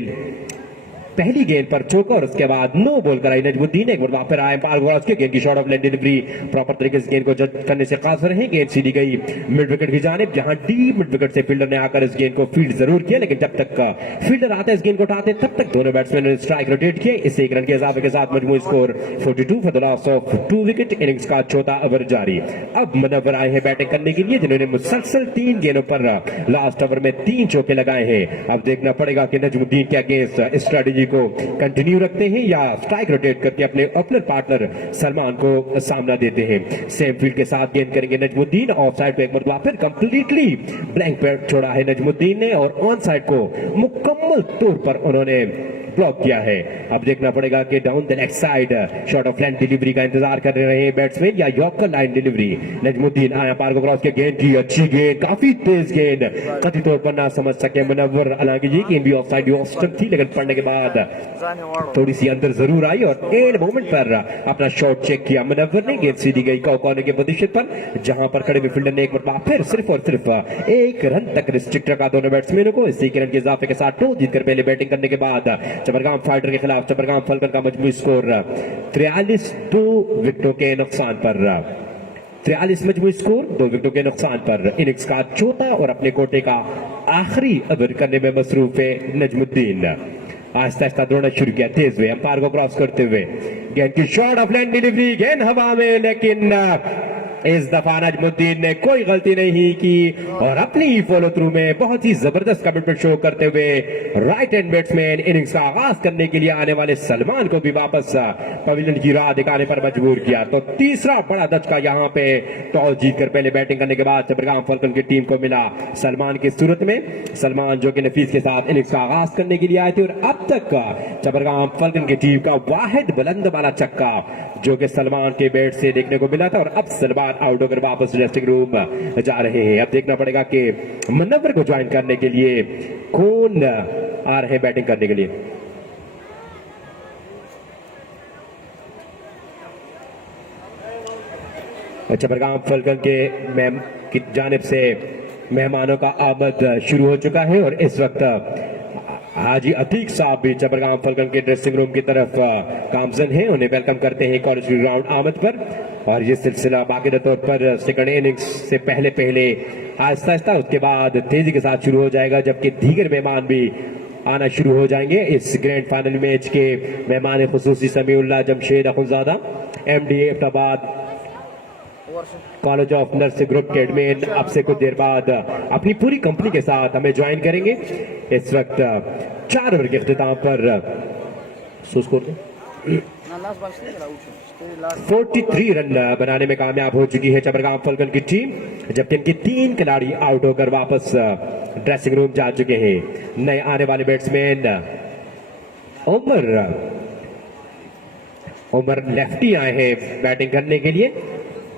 पहली गेंद पर चौका और उसके बाद नो बॉल कराई नजमुद्दीन। एक बार फिर आए गेंद की short of length delivery proper तरीके से गेंद को जज करने से काफिर है। गेंद सीधी गई मिड विकेट की जानिब, जहां डीप मिड विकेट से फील्डर ने आकर इस गेंद को फील्ड जरूर किया, लेकिन जब तक फील्डर आते इस गेंद को उठाते तब तक दोनों बैट्समैन ने स्ट्राइक रोटेट किए। इससे 1 रन के इजाफे के साथ मजमूई score 42 for the loss of 2 wicket. Innings का चौथा ओवर जारी। अब मुनव्वर आए हैं बैटिंग करने के लिए, जिन्होंने मुसलसल 3 गेंदों पर लास्ट ओवर में 3 चौके लगाए हैं। अब देखना पड़ेगा कि नजमुद्दीन के अगेंस्ट स्ट्रेटेजी को कंटिन्यू रखते हैं या स्ट्राइक रोटेट करके अपने ओपनर पार्टनर सलमान को सामना देते हैं। सेम फील्ड के साथ गेंद करेंगे नजमुद्दीन। ऑफ साइड पे एक मरतबा फिर कंप्लीटली ब्लैंक पैड छोड़ा है नजमुद्दीन ने, और ऑन साइड को मुकम्मल तौर पर उन्होंने ब्लॉक किया है। अब देखना पड़ेगा कि down the leg side shot of line delivery का इंतजार कर रहे हैं बैट्समैन या यॉर्कर लाइन डिलीवरी। नजमुद्दीन आया पार को क्रॉस के, गेंद की अच्छी गेंद, काफी तेज गेंद, कथित तौर पर ना समझ सके मुनव्वर। हालांकि ये गेंद भी ऑफ साइड ऑफ स्टंप थी, लेकिन पड़ने के बाद थोड़ी सी अंदर जरूर आई और एंड मोमेंट पर अपना शॉट चेक किया मुनव्वर ने। गेंद सीधी गई कॉर्नर के पोजीशन पर, जहां पर खड़े फील्डर ने एक बार फिर सिर्फ और सिर्फ 1 रन तक रिस्ट्रिक्ट रखा दोनों बैट्समैनों को। इसी रन के इजाफे के साथ टॉस जीतकर पहले बैटिंग करने के बाद चबरगाम फाइटर के खिलाफ चबरगाम फाल्कन का मजमूई स्कोर 43 2 विकेटों के नुकसान पर। 43 मजमूई स्कोर 2 विकेटों के नुकसान पर। इनिंग्स का चौथा और अपने कोटे का आखिरी ओवर करने में मसरूफ है नजमुद्दीन। आहिस्ता आहिस्ता दौड़ना शुरू किया तेज हुए अंपायर को क्रॉस करते हुए गेंद की शॉट ऑफ लाइन डिलीवरी गेंद हवा में, लेकिन इस दफा नजमुद्दीन ने कोई गलती नहीं की और अपनी फॉलो थ्रू में बहुत ही जबरदस्त कमिटमेंट शो करते हुए राइट हैंड बैट्समैन इनिंग्स का आगाज करने के लिए आने वाले सलमान को भी वापस पवेलियन की राह दिखाने पर मजबूर किया। तो तीसरा बड़ा धचका यहाँ पे टॉस जीतकर पहले बैटिंग करने के बाद चपरगाम फॉल्कन की टीम को मिला सलमान की सूरत में। सलमान जो कि नफीस के साथ इनिंग्स का आगाज करने के लिए आए थे और अब तक चपरगाम फॉल्कन की टीम का वाहिद बुलंद वाला छक्का जो कि सलमान के बैट से देखने को मिला था। और अब सलमान आउट होकर वापस ड्रेसिंग रूम जा रहे हैं। अब देखना पड़ेगा कि मुनव्वर को ज्वाइन करने के लिए कौन आ रहे हैं बैटिंग करने के लिए। चपरगाम फॉल्कन की जानिब से मेहमानों का आमद शुरू हो चुका है और इस वक्त हाजी अतीक साहब भी चपरगाम फॉल्कन के ड्रेसिंग रूम की तरफ गामजन हैं। उन्हें वेलकम करते हैं कॉलेज ग्राउंड आमद पर। और ये सिलसिला बाकायदा तौर पर सेकंड इनिंग्स से पहले आहिस्ता आहिस्ता उसके बाद तेजी के साथ शुरू हो जाएगा, जबकि दीगर मेहमान भी आना शुरू हो जाएंगे। इस ग्रैंड फाइनल मैच के मेहमान खुसूसी Samiullah Jamshed Akhunzada MD Abbottabad college of nursing group के एडमिन अब से कुछ देर बाद अपनी पूरी कंपनी के साथ हमें ज्वाइन करेंगे। इस वक्त 4 ओवर के इख्तिताम पर 43 रन बनाने में कामयाब हो चुकी है चपरगाम फॉल्कन की टीम, जबकि इनके 3 खिलाड़ी आउट होकर वापस ड्रेसिंग रूम जा चुके हैं। नए आने वाले बैट्समैन उमर लेफ्टी आए हैं बैटिंग करने के लिए।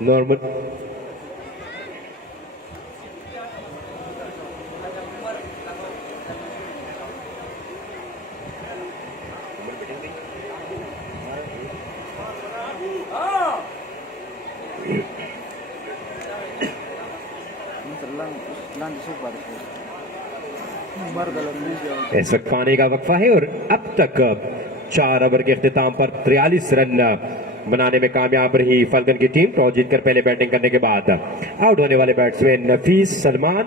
नॉर्मल इस वक्त पानी का वक्फा है और अब तक 4 ओवर के इख्तिताम पर 43 रन बनाने में कामयाब रही फॉल्कन की टीम। टॉस जीतकर पहले बैटिंग करने के बाद आउट होने वाले बैट्समैन नफीस, सलमान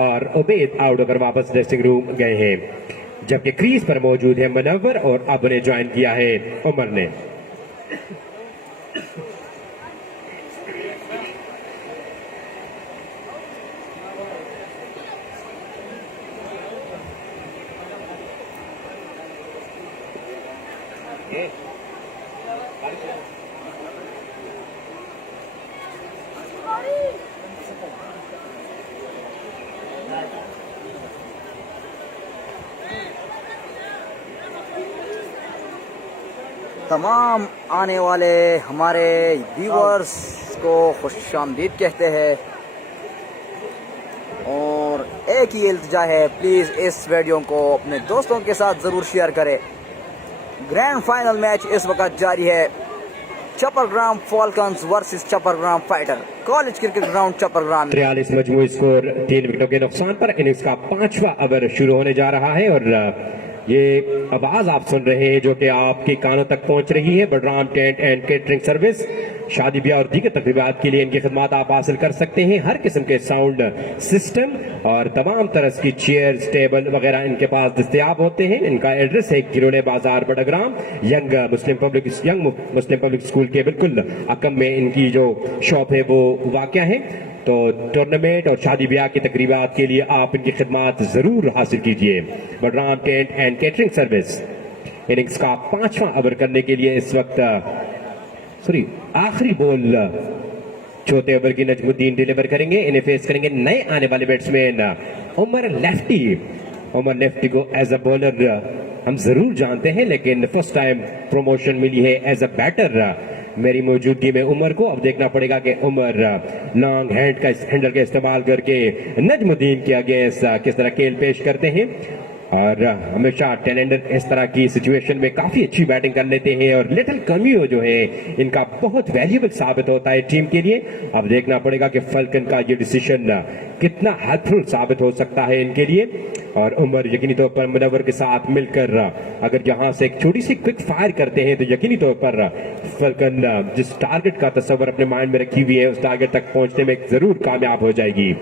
और उबैद आउट होकर वापस ड्रेसिंग रूम गए हैं, जबकि क्रीज पर मौजूद है मुनव्वर और अब ने ज्वाइन किया है उमर ने। तमाम आने वाले हमारे व्यूअर्स को खुशामदीद कहते हैं और एक ही इल्तिजा है, प्लीज़ इस वीडियो को अपने दोस्तों के साथ ज़रूर शेयर करें। ग्रैंड फाइनल मैच इस वक्त जारी है, Chapargram Falcons versus Chapargram Fighter, college cricket ground Chapargram. 43 मजमूई स्कोर 3 विकेटों के नुकसान पर इनिंग्स का 5वां ओवर शुरू होने जा रहा है और ये आवाज आप सुन रहे हैं जो कि आपके कानों तक पहुंच रही है। बडराम टेंट एंड केटरिंग सर्विस, शादी ब्याह और दीगर तकरीबात के लिए इनकी खिदमत आप हासिल कर सकते हैं। हर किस्म के साउंड सिस्टम और तमाम तरह की चेयर्स, टेबल वगैरह इनके पास दस्तयाब होते हैं। इनका एड्रेस है किरोड़े बाजार बड़ग्राम, यंग मुस्लिम पब्लिक स्कूल के बिल्कुल अकम में इनकी जो शॉप है वो वाक़या है। तो टूर्नामेंट और शादी ब्याह की तकरीबात के लिए आप इनकी खिदमत जरूर हासिल कीजिए। Badram tent and catering service. Innings का 5वां ओवर करने के लिए इस वक्त आखिरी बॉल चौथे ओवर की नजमुद्दीन डिलीवर करेंगे। इन्हें फेस करेंगे नए आने वाले batsman Umar lefty. Umar lefty को एज अ बॉलर हम जरूर जानते हैं, लेकिन फर्स्ट टाइम प्रमोशन मिली है एज अ बैटर मेरी मौजूदगी में उमर को। अब देखना पड़ेगा कि उमर लॉन्ग हैंडल का इस्तेमाल करके नजमुद्दीन के अगेंस्ट किस तरह खेल पेश करते हैं। और हमेशा टेलेंडर इस तरह की सिचुएशन में काफी अच्छी बैटिंग कर लेते हैं और लिटिल कमियो जो है इनका बहुत वैल्यूएबल साबित होता है टीम के लिए। अब देखना पड़ेगा कि फॉल्कन का ये डिसीजन कितना हेल्पफुल साबित हो सकता है इनके लिए। और उमर यकीनी तौर पर मुनव्वर के साथ मिलकर अगर यहां से एक छोटी सी क्विक फायर करते हैं तो यकीनी तौर पर फॉल्कन जिस टारगेट का तस्वर अपने माइंड में रखी हुई है उस टारगेट तक पहुंचने में जरूर कामयाब हो जाएगी।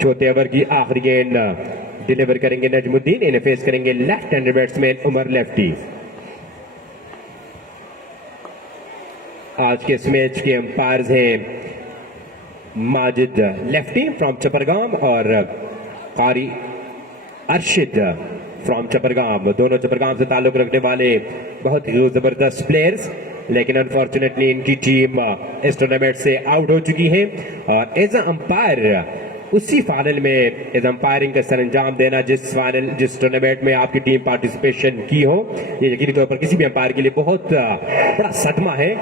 चौथे ओवर की आखिरी गेंद डिलीवर करेंगे नजमुद्दीन, इन्हें फेस करेंगे left handed batsman Umar lefty. आज के इस मैच के अंपायर्स हैं माजिद लेफ्टी फ्रॉम चपरगाम और कारी अरशिद फ्रॉम चपरगाम। दोनों चपरगाम से ताल्लुक रखने वाले बहुत ही जबरदस्त प्लेयर्स, लेकिन अनफॉर्चुनेटली इनकी टीम इस टूर्नामेंट से आउट हो चुकी है। और एज अंपायर उसी फाइनल में एज अंपायरिंग का सरंजाम देना जिस टूर्नामेंट में आपकी टीम पार्टिसिपेशन की हो, ये यकीनी तौर पर किसी भी अंपायर के लिए बहुत बड़ा सदमा है।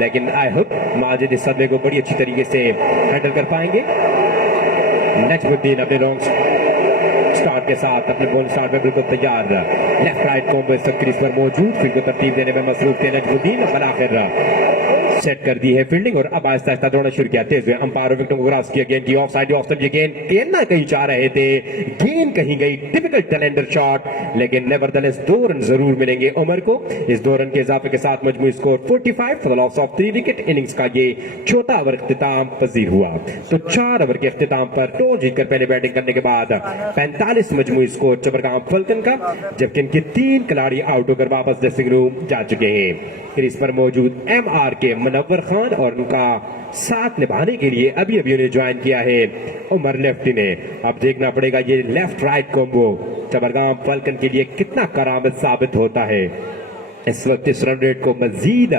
लेकिन आई होप माजिद इस सदमे को बड़ी अच्छी तरीके से हैंडल कर पाएंगे। नजमुद्दीन अपने लॉन्ग स्टार्ट के साथ अपने बॉल स्टार्ट में बिल्कुल तैयार, लेफ्ट राइट कॉम्बो इस वक्त क्रीज पर मौजूद, फील्ड को तरतीब देने में मसरूफ थे नजमुद्दीन। और आखिर सेट कर दी है फील्डिंग और अब आहिस्ता आहिस्ता दौड़ना शुरू किया तेज हुए। अंपायर विकेटों को क्रॉस किया, गेंद की ऑफ साइड ये गेंद खेलना कहीं चाह रहे थे, गेंद कहीं गई, टिपिकल टैलेंटर शॉट, लेकिन नेवरदलेस 2 रन जरूर मिलेंगे उमर को। इस 2 रन के इजाफे के साथ मजमूई score 45 for the loss of 3 wicket. Innings का ये चौथा ओवर इख्तिताम पजीर हुआ। तो 4 ओवर के इख्तिताम पर टॉस जीतकर पहले बैटिंग करने के बाद 45 मजमूई स्कोर चपरगाम फल्कन का, जबकि इनके 3 खिलाड़ी आउट होकर वापस ड्रेसिंग रूम जा चुके हैं। क्रीज पर मौजूद MR के मुनव्वर खान और उनका साथ निभाने के लिए अभी उन्हें ज्वाइन किया है उमर लेफ्टी ने। अब देखना पड़ेगा ये लेफ्ट राइट कॉम्बो चपरगाम फल्कन के लिए कितना करामत साबित होता है। इस वक्त इस रन रेट को मजीद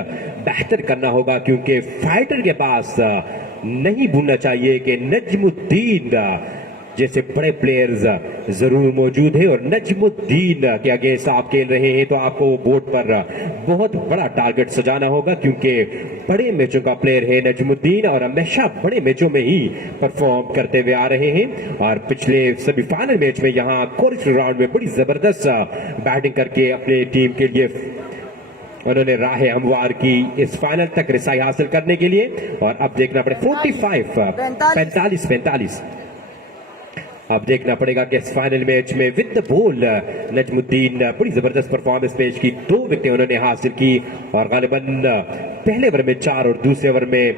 बेहतर करना होगा, क्योंकि फाइटर के पास नहीं भूलना चाहिए कि नजमुद्दीन जैसे बड़े प्लेयर्स जरूर मौजूद है। और नजमुद्दीन के अगेंस्ट आप खेल रहे हैं तो आपको बोर्ड पर बहुत बड़ा टारगेट सजाना होगा, क्योंकि बड़े मैचों का प्लेयर है नजमुद्दीन और हमेशा बड़े मैचों में ही परफॉर्म करते हुए आ रहे हैं। और पिछले सभी फाइनल मैच में यहाँ क्वार्टर राउंड में बड़ी जबरदस्त बैटिंग करके अपने टीम के लिए उन्होंने राह हमवार की इस फाइनल तक रिसाई हासिल करने के लिए। और अब देखना पड़े 45 अब देखना पड़ेगा कि इस फाइनल मैच में विद द बॉल नजमुद्दीन बड़ी जबरदस्त परफॉर्मेंस पेश की, 2 विकेटें उन्होंने हासिल की और गालिबन पहले ओवर में 4 और दूसरे ओवर में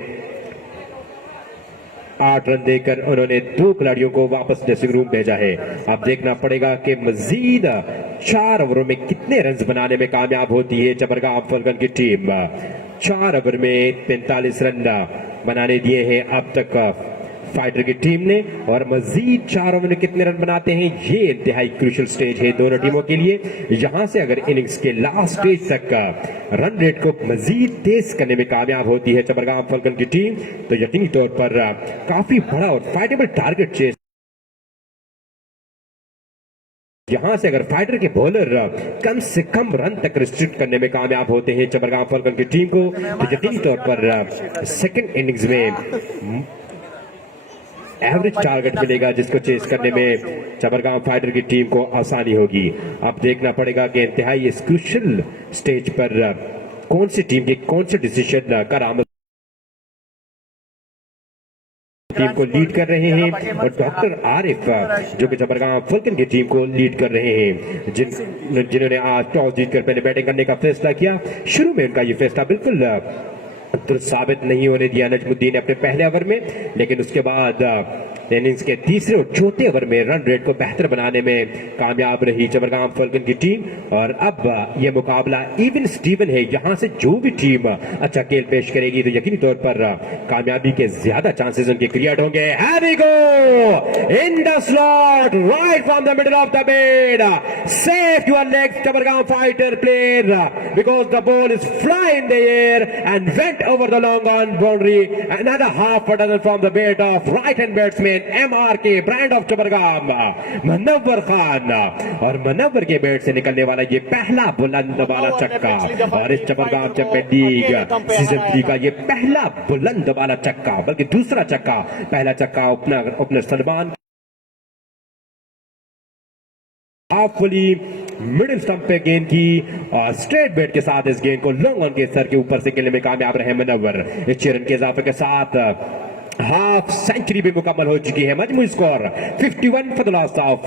8 रन देकर उन्होंने 2 खिलाड़ियों को वापस ड्रेसिंग रूम भेजा है। अब देखना पड़ेगा कि मजीद 4 ओवरों में कितने रन बनाने में कामयाब होती है चपरगाम फल्कन की टीम। 4 ओवर में 45 रन बनाने दिए हैं अब तक फाइटर की टीम ने, और मजीद 4 ओवर में कितने रन बनाते हैं ये इंतहाई क्रूशियल स्टेज है दोनों टीमों के लिए। यहां से अगर इनिंग्स के लास्ट स्टेज तक रन रेट को मजीद तेज करने में कामयाब होती है चपरगाम फल्कन की टीम, तो यकीनी तौर पर काफी बड़ा और फाइटेबल टारगेट चेस। यहां से अगर फाइटर के बॉलर कम से कम रन तक रिस्ट्रिक्ट करने में कामयाब होते हैं चपरगाम फल्कन की टीम को, तो यकीनी तौर पर सेकंड इनिंग्स में एवरेज टारगेट मिलेगा जिसको चेस करने में चपरगाम फाइटर की टीम को आसानी होगी। अब देखना पड़ेगा कि इंतहाई इस क्रूशियल स्टेज पर कौन सी टीम के कौन से डिसीजन करामत टीम को लीड कर रहे हैं, और डॉक्टर आरिफ जो कि चपरगाम फल्कन की टीम को लीड कर रहे हैं, जिन्होंने आज टॉस जीतकर पहले बैटिंग करने का फैसला किया। शुरू में उनका ये फैसला बिल्कुल दुरुस्त साबित नहीं होने दिया नजमुद्दीन ने अपने पहले ओवर में, लेकिन उसके बाद इनिंग्स के तीसरे और चौथे ओवर में रन रेट को बेहतर बनाने में कामयाब रही चपरगाम फल्कन की टीम। और अब यह मुकाबला इवन स्टीवन है, यहां से जो भी टीम अच्छा खेल पेश करेगी तो यकीनी तौर पर कामयाबी के ज्यादा चांसेस उनके क्रिएट होंगे। Here we go in the slot right from the middle of the bed, save your legs Chapargam fighter player, because the ball is fly in the air and went over the long on boundary. Another half a dozen from the bat of right hand batsman MRK brand of Chapargam Munawwar Khan, और मुनव्वर के bat से निकलने वाला ये पहला बुलंद वाला चक्का, और इस चपरगाम चैंपियन लीग सीजन 3 का ये पहला बुलंद वाला चक्का, बल्कि दूसरा चक्का, पहला चक्का ओपनर सलमान हाफुली मिडिल स्टंप पे गेंद की और स्ट्रेट बैट के साथ इस गेंद को लॉन्ग ऑन के सर के ऊपर से खेलने में कामयाब रहे मुनव्वर। इस चरण के इजाफे के साथ हाफ सेंचुरी भी मुकम्मल हो चुकी है। मजमूई score 51 for the loss of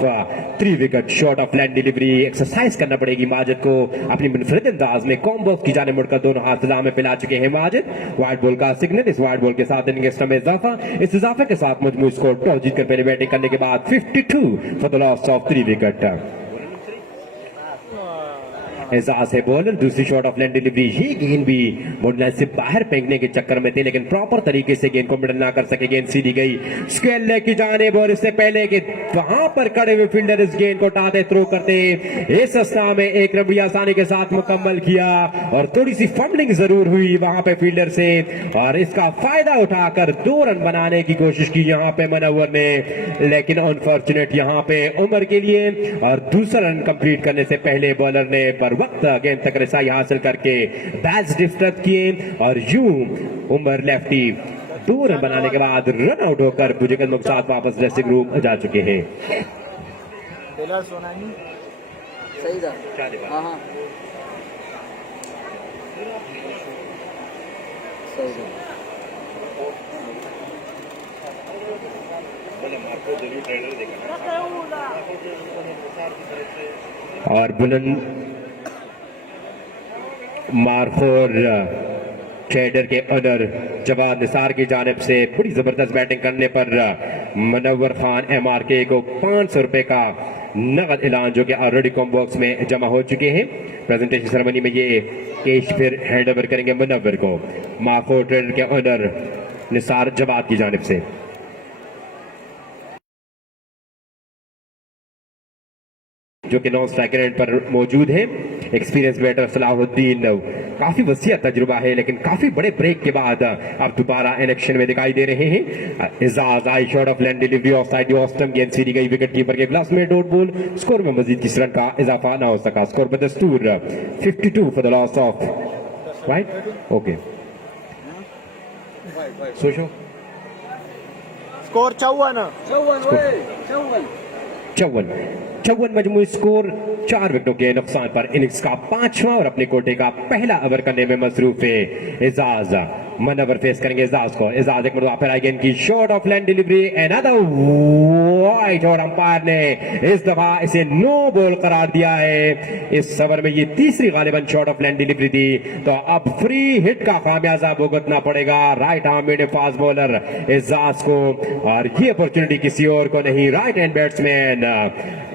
3 wicket. Short of land delivery exercise करना पड़ेगी माजिद को अपनी मुनफरिद अंदाज में। कॉम्बॉक्स की जाने मुड़कर दोनों हाथ फिजा में पिला चुके हैं माजिद। वाइड बॉल का सिग्नल, इस वाइड बॉल के साथ इनिंग में इजाफा। इस इजाफे के साथ मजमूई स्कोर टॉस जीतकर पहले बैटिंग करने के बाद 52 for the loss of 3 wicket. Ejaz है बॉलर। दूसरी शॉट ऑफ लैंड डिलीवरी, ये गेंद भी बॉर्डर से बाहर फेंकने के चक्कर में थे लेकिन प्रॉपर तरीके से गेंद को मिडल ना कर सके। गेंद सीधी गई स्क्वायर लेग की जानिब और इससे पहले कि वहां पर खड़े हुए फील्डर इस गेंद को उठाते थ्रो करते, इस अस्ना में एक रन भी आसानी के साथ मुकम्मल किया और थोड़ी सी फंबलिंग जरूर हुई वहां पे फील्डर से और इसका फायदा उठाकर 2 रन बनाने की कोशिश की यहां पे मनव्वर ने, लेकिन अनफॉर्चुनेट यहां पे उमर के लिए। और दूसरा रन कंप्लीट करने से पहले बॉलर ने पर वक्त गेंद तक रसाई हासिल करके बैट्स डिस्टर्ब किए और यूं उमर लेफ्टी 2 रन बनाने के बाद रन आउट होकर बुजुर्ग के साथ वापस ड्रेसिंग रूम जा चुके हैं। सही था। हाँ हाँ सही था। और बुलंद मारफोर ट्रेडर के ऑनर जवाद निसार की जानिब से बड़ी जबरदस्त बैटिंग करने पर मनव्वर खान MRK को 500 रुपए का नगद ऐलान जो कि ऑलरेडी कॉम्बॉक्स में जमा हो चुके हैं। प्रेजेंटेशन सेरेमनी में ये कैश फिर हैंड ओवर करेंगे मनव्वर को मारफोर ट्रेडर के ऑनर निसार जवाद की जानिब से। जो कि नॉन स्ट्राइकर एंड पर मौजूद है। एक्सपीरियंस बैटर सलाहुद्दीन, काफी वसीअ तजुर्बा है लेकिन काफी बड़े ब्रेक के बाद अब दोबारा इलेक्शन में दिखाई दे रहे हैं। एजाज आई short of land delivery off side off stump, गेंद सीधी गई विकेट कीपर के ग्लास में डॉट बॉल। स्कोर में मजीद किसी रन का इजाफा ना हो सका। स्कोर बदस्तूर 52 for the loss of right okay सोचो स्कोर 54 मजमूई स्कोर 4 विकेटों के नुकसान पर इनिंग्स का 5वां और अपने कोटे का पहला ओवर करने में मसरूफ है एजाज। मनवर फेस करेंगे एजाज को। एजाज एक मरतबा फिर आएगी इनकी shot of land delivery, another wide और अंपायर ने इस दफा इसे नो बॉल करार दिया है। इस ओवर में ये तीसरी गालिबन शॉट ऑफ लैंड डिलीवरी थी तो अब फ्री हिट का खामियाजा भुगतना पड़ेगा right arm medium fast bowler Ejaz को और ये अपॉर्चुनिटी किसी और को नहीं, राइट हैंड बैट्समैन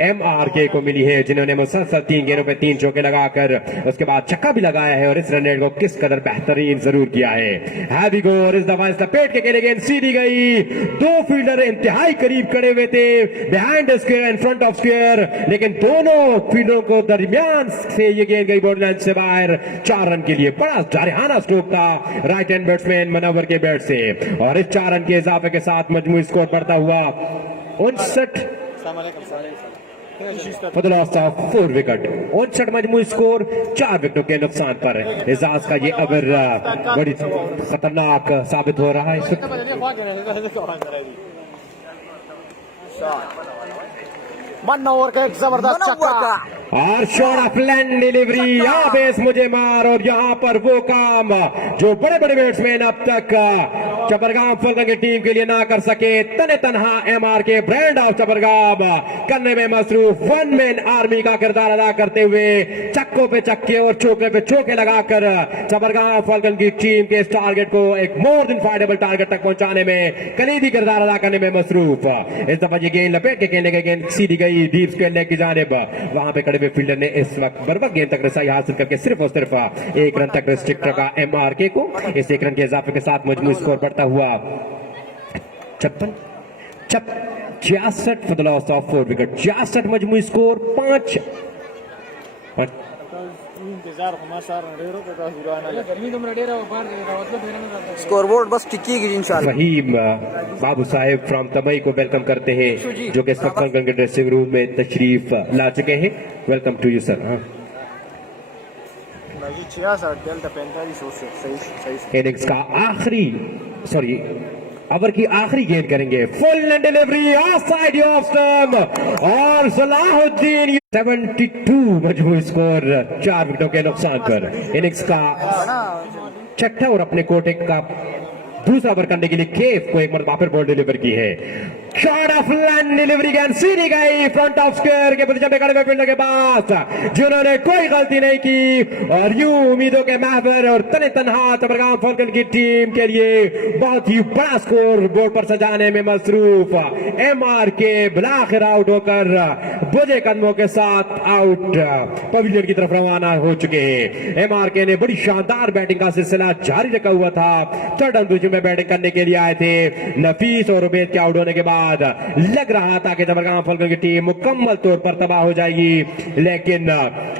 MRK को मिली है जिन्होंने मुसलसल 3 गेंदों पे 3 चौके लगाकर उसके बाद छक्का भी लगाया है और इस रन रेट को किस कदर बेहतरीन जरूर किया है। हैवी गो और इस दफा इस लपेट के खेले गेंद सीधी गई। 2 फील्डर इंतहाई करीब खड़े हुए थे behind square and front of square, लेकिन दोनों फील्डरों को दरमियान से ये गेंद गई बॉर्डर लाइन से बाहर। 4 रन के लिए बड़ा जारहाना स्ट्रोक था राइट हैंड बैट्समैन मनव्वर के बैट से और इस 4 रन के इजाफे के साथ मजमूई स्कोर बढ़ता हुआ 59 for the loss of 4 wicket. 59 मजमूई स्कोर 4 विकेटों के नुकसान पर एजाज का ये ओवर बड़ी खतरनाक साबित हो रहा है इस मनव्वर का एक जबरदस्त छक्का और शॉट ऑफ लैंड डिलीवरी, यहाँ बेस मुझे मार और यहाँ पर वो काम जो बड़े बड़े बैट्समैन अब तक चपरगाम फुलगन की टीम के लिए ना कर सके। तने तनहा MRK ब्रांड ऑफ चपरगाम करने में मसरूफ 1 मैन आर्मी का किरदार अदा करते हुए चक्कों पे चक्के और चौके पे चौके लगाकर चपरगाम फुलगन की टीम के इस टारगेट को एक मोर देन फाइटेबल टारगेट तक पहुंचाने में कलीदी किरदार अदा करने में मसरूफ। इस दफा ये गेंद लपेट के खेलने की गेंद सीधी गई डीप स्क्वायर लेग की जानिब। वहां पे खड़े हुए फील्डर ने इस वक्त बर्बाद गेंद तक रसाई हासिल करके सिर्फ और सिर्फ 1 रन तक रिस्ट्रिक्ट रखा MRK को। इस 1 रन के इजाफे के साथ मजमूई स्कोर बढ़ता हुआ 66 for the loss of 4 wicket. 66 मजमूई स्कोर 5 स्कोरबोर्ड बस टिकी की इंशाल्लाह। फहीम बाबू साहेब फ्रॉम तमई को वेलकम करते हैं जो कि इस वक्त के ड्रेसिंग रूम में तशरीफ ला चुके हैं। Welcome to you sir. Innings का आखिरी ओवर की आखिरी गेंद करेंगे full end delivery off side off stump और सलाहुद्दीन 72 मजमूई स्कोर 4 विकेटों के नुकसान पर। इनिंग्स का 6ठा और अपने कोटे का दूसरा ओवर करने के लिए केफ को एक मरतबा फिर बॉल डिलीवर की है। शॉट ऑफ लैंड डिलीवरी गन सीधी गई फ्रंट ऑफ स्क्वायर के पोजीशन पे खड़े हुए फील्डर के पास, जिन्होंने कोई गलती नहीं की और यूं उम्मीदों के महवर और तने तनहा चपरगाम फॉल्कन की टीम के लिए बहुत ही बड़ा स्कोर बोर्ड पर सजाने में मसरूफ एमआरके बिलाखिर आउट होकर बुझे कदमों के साथ आउट पवेलियन की तरफ रवाना हो चुके हैं। एमआरके ने बड़ी शानदार बैटिंग का सिलसिला जारी रखा हुआ था। थर्ड पोजीशन में बैटिंग करने के लिए आए थे नफीस और उबैद के आउट होने के बाद लग रहा था कि चपरगाम फॉल्कन की टीम मुकम्मल तौर पर तबाह हो जाएगी, लेकिन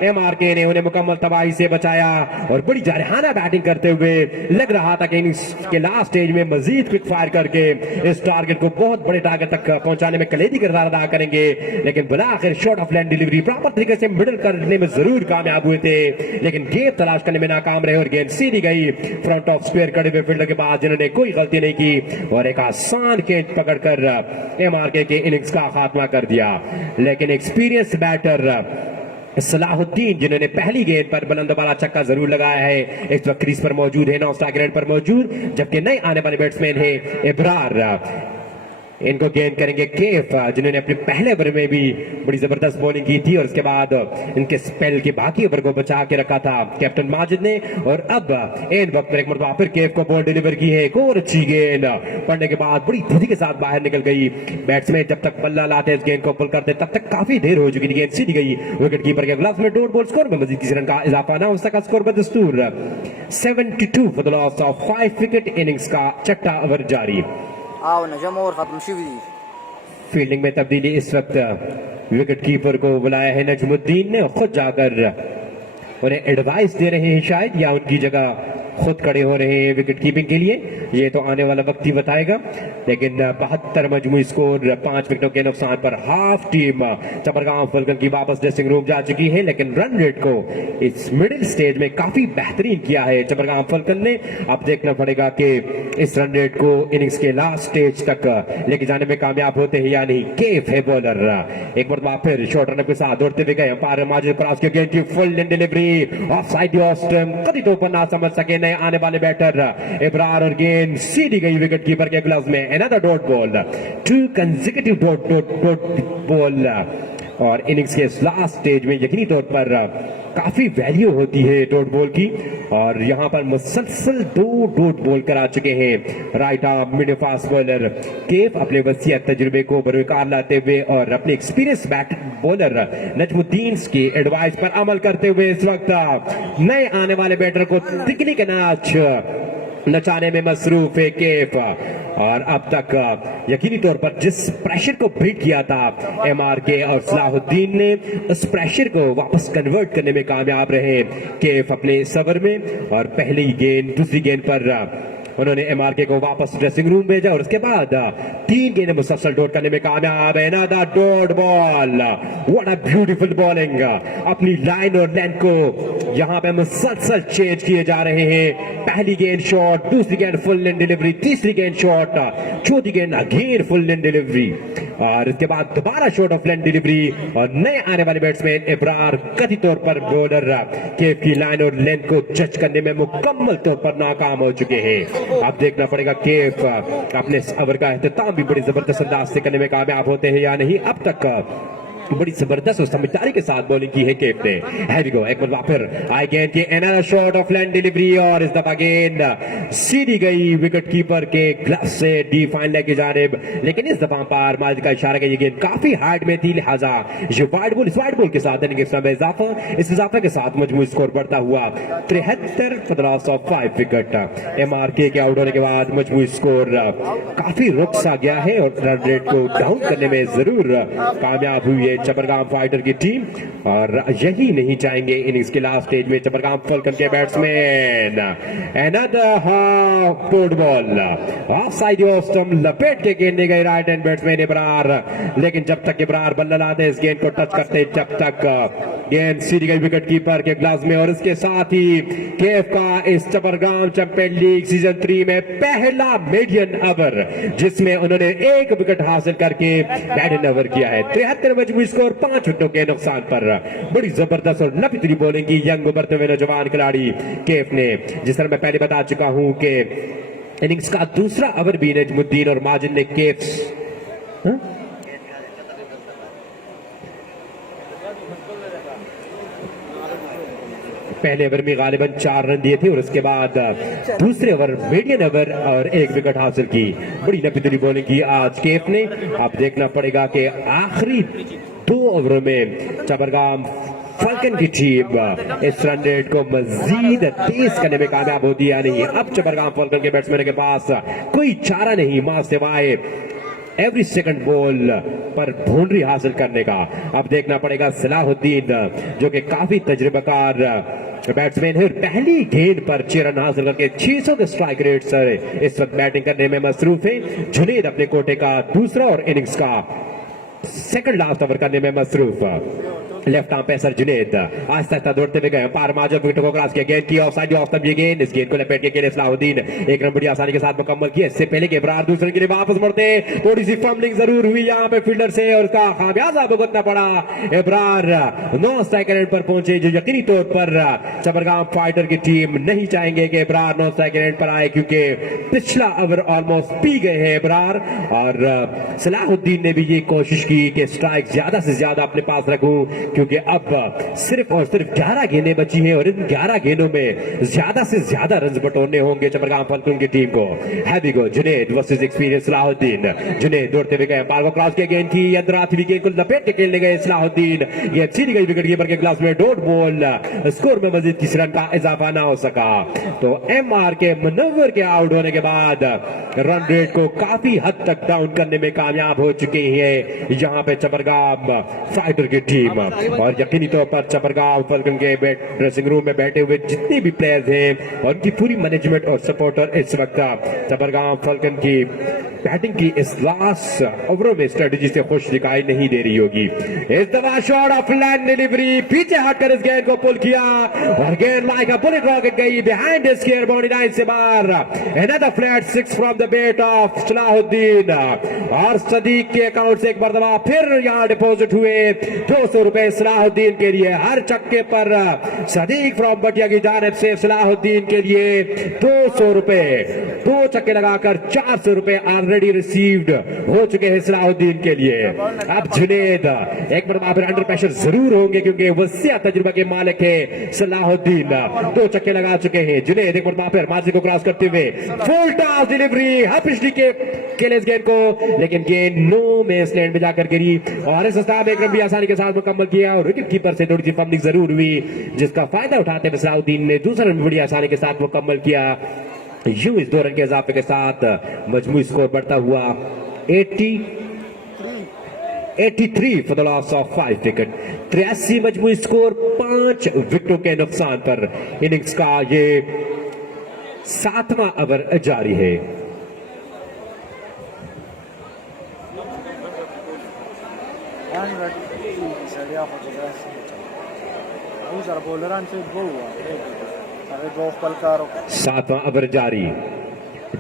एमआरके ने उन्हें मुकम्मल तबाही से बचाया और बड़ी जारहाना बैटिंग करते हुए लग रहा था कि इसके लास्ट स्टेज में मजीद क्विक फायर करके इस टारगेट को बहुत बड़े टारगेट तक पहुंचाने में कलीदी किरदार अदा करेंगे, लेकिन बिलाखिर short of land delivery proper तरीके से मिडल करने में जरूर कामयाब हुए थे, लेकिन गेंद तलाश करने में नाकाम रहे और गेंद सीधी गई फ्रंट ऑफ स्क्वायर खड़े हुए फील्डर के बाद, जिन्होंने कोई गलती नहीं की और एक आसान गेंद पकड़कर एमआरके के इनिंग्स का खात्मा कर दिया। लेकिन एक्सपीरियंस बैटर सलाहुद्दीन, जिन्होंने पहली गेंद पर बुलंद वाला छक्का जरूर लगाया है, इस वक्त क्रीज पर मौजूद है, 9 स्ट्राइक रेट पर मौजूद, जबकि नए आने वाले बैट्समैन है इब्रार। इनको गेंद करेंगे केफ, जिन्होंने अपने पहले ओवर में भी बड़ी जबरदस्त बॉलिंग की थी और उसके बाद इनके स्पेल के बाकी ओवर को बचा के रखा था कैप्टन माजिद ने। और अब इन वक्त में एक मरतबा फिर केफ को बॉल डिलीवर की है, एक और अच्छी गेंद पड़ने के बाद बड़ी तेजी के साथ बाहर निकल गई। बैट्समैन जब तक बल्ला लाते इस गेंद को पुल करते तब तक काफी देर हो चुकी थी, गेंद सीधी गई विकेट कीपर के ग्लव्स में। डॉट बॉल स्कोर में मजीद किसी रन का इजाफा ना हो सका, स्कोर बदस्तूर 72 for the loss of 5 wicket. Innings का छठा ओवर जारी। आओ नजम और खत्म शिवी। फील्डिंग में तब्दीली इस वक्त विकेट कीपर को बुलाया है नजमुद्दीन ने, खुद जाकर उन्हें एडवाइस दे रहे हैं शायद, या उनकी जगह खुद खड़े हो रहे हैं विकेट कीपिंग के लिए, ये तो आने वाला वक्त ही बताएगा। लेकिन 72 मजमूई स्कोर, 5 विकेटों के नुकसान पर हाफ टीम चपरगांव फॉल्कन की वापस ड्रेसिंग रूम जा चुकी है, लेकिन रन रेट को इस मिडिल स्टेज में काफी बेहतरीन किया है चपरगांव फॉल्कन ने। अब देखना पड़ेगा कि इस रन रेट को इनिंग्स के लास्ट स्टेज तक लेके जाने में कामयाब होते हैं या नहीं। केफ है बॉलर, एक बार फिर शॉर्ट रन के साथ दौड़ते हुए गए, अंपायर माजिद क्रॉस की गेंद की फुल डिलीवरी ऑफ साइड ऑस्टम, कभी तो ऊपर ना समझ सके आने वाले बैटर इब्रार और गेंद सीधी गई विकेट कीपर के ग्लव्स में। Another dot ball, 2 consecutive dot ball. और इनिंग्स के लास्ट स्टेज में यकीनी तौर पर काफी वैल्यू होती है डॉट बॉल की, और यहां पर मुसलसल 2 डॉट बॉल करा चुके हैं right arm mid fast bowler Kaif, अपने वसीयत तजुर्बे को बरकरार लाते हुए और अपने एक्सपीरियंस बैट बॉलर नजमुद्दीन की एडवाइस पर अमल करते हुए इस वक्त नए आने वाले बैटर को तिकनी का नाच नचाने में मसरूफ है केफ। और अब तक यकीनी तौर पर जिस प्रेशर को बीट किया था एमआरके और सलाहुद्दीन ने, उस प्रेशर को वापस कन्वर्ट करने में कामयाब रहे केफ अपने सवर में, और पहली गेंद दूसरी गेंद पर उन्होंने एमआरके को वापस ड्रेसिंग रूम भेजा और उसके बाद 3 गेंदें मुसलसल डॉट करने में कामयाब है। Another dot ball, what a beautiful bowling. अपनी लाइन और लेंथ को यहां पे मुसलसल चेंज किए जा रहे हैं। पहली गेंद शॉट, दूसरी गेंद फुल लेंथ डिलीवरी, तीसरी गेंद शॉट, चौथी गेंद अगेन फुल लेंथ डिलीवरी, और इसके बाद दोबारा शॉट ऑफ लेंथ डिलीवरी। और नए आने वाले बैट्समैन इब्रार कथित तौर पर बॉलर केफ की लाइन और लेंथ को जज करने में मुकम्मल तौर पर नाकाम हो चुके हैं। अब देखना पड़ेगा केफ अपने ओवर का एहतिताम भी बड़ी जबरदस्त अंदाज से करने में कामयाब होते हैं या नहीं। अब तक बड़ी जबरदस्त और समझदारी के साथ बॉलिंग की है केफ ने। हैवी गो, एक बार फिर आई गेंद की एनर शॉट ऑफ लैंड डिलीवरी, और इस दफा गेंद सीधी गई विकेट कीपर के ग्लव से डी फाइन लेग की जानिब, लेकिन इस दफा पार माजिद का इशारा कि ये गेंद काफी हार्ड में थी, लिहाजा ये वाइड बॉल, इस वाइड बॉल के साथ इनिंग्स में इजाफा, इस इजाफे के साथ मजमूई स्कोर बढ़ता हुआ 73 for the loss of 5 wicket. MRK के आउट होने के बाद मजमूई स्कोर काफी रुक सा गया है और रन रेट को डाउन करने में जरूर कामयाब हुई है चपरगाम फाइटर की टीम, और यही नहीं चाहेंगे इनिंग्स के लास्ट स्टेज में चपरगाम फॉल्कन के batsman. Another half dot ball off side off stump, लपेट के गेंद गए राइट हैंड बैट्समैन इब्रार, लेकिन जब तक इब्रार बल्ला लाते इस गेंद को टच करते जब तक गेंद सीधी गई विकेट कीपर के ग्लव्स में। और इसके साथ ही केफ का इस चपरगाम चैंपियन लीग सीजन 3 में पहला मीडियन ओवर, जिसमें उन्होंने 1 विकेट हासिल करके बैटिंग ओवर किया है। 73 मजमूई स्कोर, 5 विकेटों के नुकसान पर बड़ी जबरदस्त और नफीतरी बॉलिंग की यंग उभरते हुए नौजवान खिलाड़ी केफ ने। जिस तरह मैं पहले बता चुका हूं कि इनिंग्स का दूसरा ओवर भी नजमुद्दीन और माजिद ने केफ्स पहले ओवर में गालिबन 4 रन दिए थे और उसके बाद दूसरे ओवर मीडियम ओवर और 1 विकेट हासिल की। बड़ी नफीतुली बॉलिंग की आज केफ ने। अब देखना पड़ेगा कि आखिरी 2 ओवरों में चबरगाम फाल्कन की टीम इस रन रेट को मजीद तेज करने में कामयाब होती है नहीं। अब चबरगाम फाल्कन के बैट्समैन के पास कोई चारा नहीं मां सिवाय एवरी सेकंड बॉल पर बाउंड्री हासिल करने का। अब देखना पड़ेगा सलाहुद्दीन जो कि काफी तजुर्बाकार बैट्समैन है और पहली गेंद पर 6 रन हासिल करके 600 के स्ट्राइक रेट से इस वक्त बैटिंग करने में मसरूफ है। जुनेद अपने कोटे का दूसरा और इनिंग्स का सेकंड लास्ट ओवर करने में मसरूफ। Left arm pacer Junaid Aahista Aahista दौड़ते हुए गए, पार माजर विकेट को क्रॉस किया, गेंद की ऑफसाइड ऑफ ये गेंद, इस गेंद को लपेट के खेले सलाहुद्दीन, 1 रन बड़ी आसानी के साथ मुकम्मल किया। इससे पहले कि इब्रार दूसरे के लिए वापस मुड़ते, थोड़ी सी फंबलिंग जरूर हुई यहाँ पे फील्डर से और उसका खामियाजा भुगतना पड़ा। इब्रार 9 स्ट्राइक रेट पर पहुंचे जो यकीनी तौर पर चबरगाम फाइटर की टीम नहीं चाहेंगे कि इब्रार 9 स्ट्राइक रेट पर आए, क्योंकि पिछला ओवर ऑलमोस्ट पी गए हैं इब्रार। और सलाहुद्दीन ने भी ये कोशिश की कि स्ट्राइक ज्यादा से ज्यादा अपने पास रखूं, क्योंकि अब सिर्फ और सिर्फ 11 गेंदें बची हैं और इन 11 गेंदों में ज्यादा से ज्यादा रन बटोरने होंगे चबरगाम फाल्कन की टीम को। हैवी गो जुनेद वर्सेस एक्सपीरियंस सलाहुद्दीन। जुनेद दौड़ते हुए गए, पार को क्रॉस किया, गेंद की अंदर आती हुई गेंद को लपेट के खेलने गए सलाहुद्दीन। ये सीधी गई विकेट कीपर के ग्लास में, डॉट बॉल, स्कोर में मजीद किसी रन का इजाफा ना हो सका। तो एमआर के मनव्वर के आउट होने के बाद रन रेट को काफी हद तक डाउन करने में कामयाब हो चुके हैं यहाँ पे चबरगाम फाइटर की टीम। और यकीनी तौर पर चबरगाम फाल्कन के ड्रेसिंग रूम में बैठे हुए जितने भी प्लेयर्स हैं और उनकी पूरी मैनेजमेंट और सपोर्टर इस वक्त चबरगाम फाल्कन की बैटिंग की इस लास्ट ओवरों में स्ट्रेटेजी से खुश दिखाई नहीं दे रही होगी। इस दफा शॉट ऑफ लैंड डिलीवरी, पीछे हटकर इस गेंद को पुल किया और गेंद लाइक अ बुलेट रॉकेट गई behind the square boundary line से बाहर। Another flat 6 from the bat of Salahuddin और सदीक के अकाउंट से एक मरतबा फिर यहां डिपॉजिट हुए 200 रुपए सलाहुद्दीन के लिए। हर चक्के पर सदीक फ्रॉम बटिया की जानिब से सलाहुद्दीन के लिए 200 रुपए, 2 चक्के लगाकर 400 रुपए ऑलरेडी रिसीव्ड हो चुके हैं सलाहुद्दीन के लिए। अब जुनेद एक बार फिर अंडर प्रेशर जरूर होंगे क्योंकि वसीअत तजुर्बा के मालिक है सलाहुद्दीन। 2 चक्के लगा चुके हैं जुनेद, एक बार फिर माजी को क्रॉस करते हुए फुल टॉस डिलीवरी हफिशली के खेले इस गेंद को, लेकिन गेंद नो में स्लैंड में जाकर गिरी और इस स्थान एक रन भी आसानी के साथ मुकम्मल किया और विकेट कीपर से थोड़ी सी फंबलिंग जरूर हुई, जिसका फायदा उठाते हुए सलाहुद्दीन ने दूसरा रन बड़ी आसानी के साथ मुकम्मल किया। यूं इस 2 रन के इजाफे के साथ मजमूई स्कोर बढ़ता हुआ 83 for the loss of 5 wicket. 83 मजमूई स्कोर 5 विकेटों के नुकसान पर इनिंग्स का ये 7वां ओवर जारी है। सातवां ओवर जारी,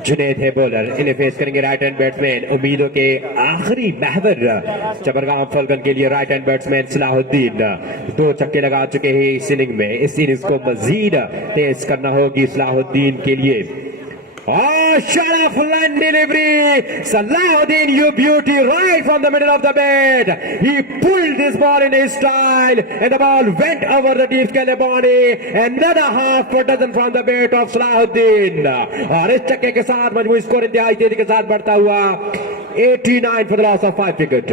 जुनेद है बॉलर, इन्हें फेस करेंगे राइट हैंड बैट्समैन। उम्मीदों के आखिरी महवर चबरगाम फाल्कन के लिए राइट हैंड बैट्समैन सलाहुद्दीन 2 चक्के लगा चुके हैं इस इनिंग में। इस इनिंग्स को मजीद तेज करना होगी सलाहुद्दीन के लिए। Oh, shot off line delivery. Salahuddin, you beauty, right from the middle of the bat. He pulled this ball in his style, and the ball went over the deep Calabani. Another half a dozen from the bat of Salahuddin. और इस चक्के के साथ मजबूत score इंतहाई तेजी के साथ बढ़ता हुआ 89 for the loss of 5 wicket.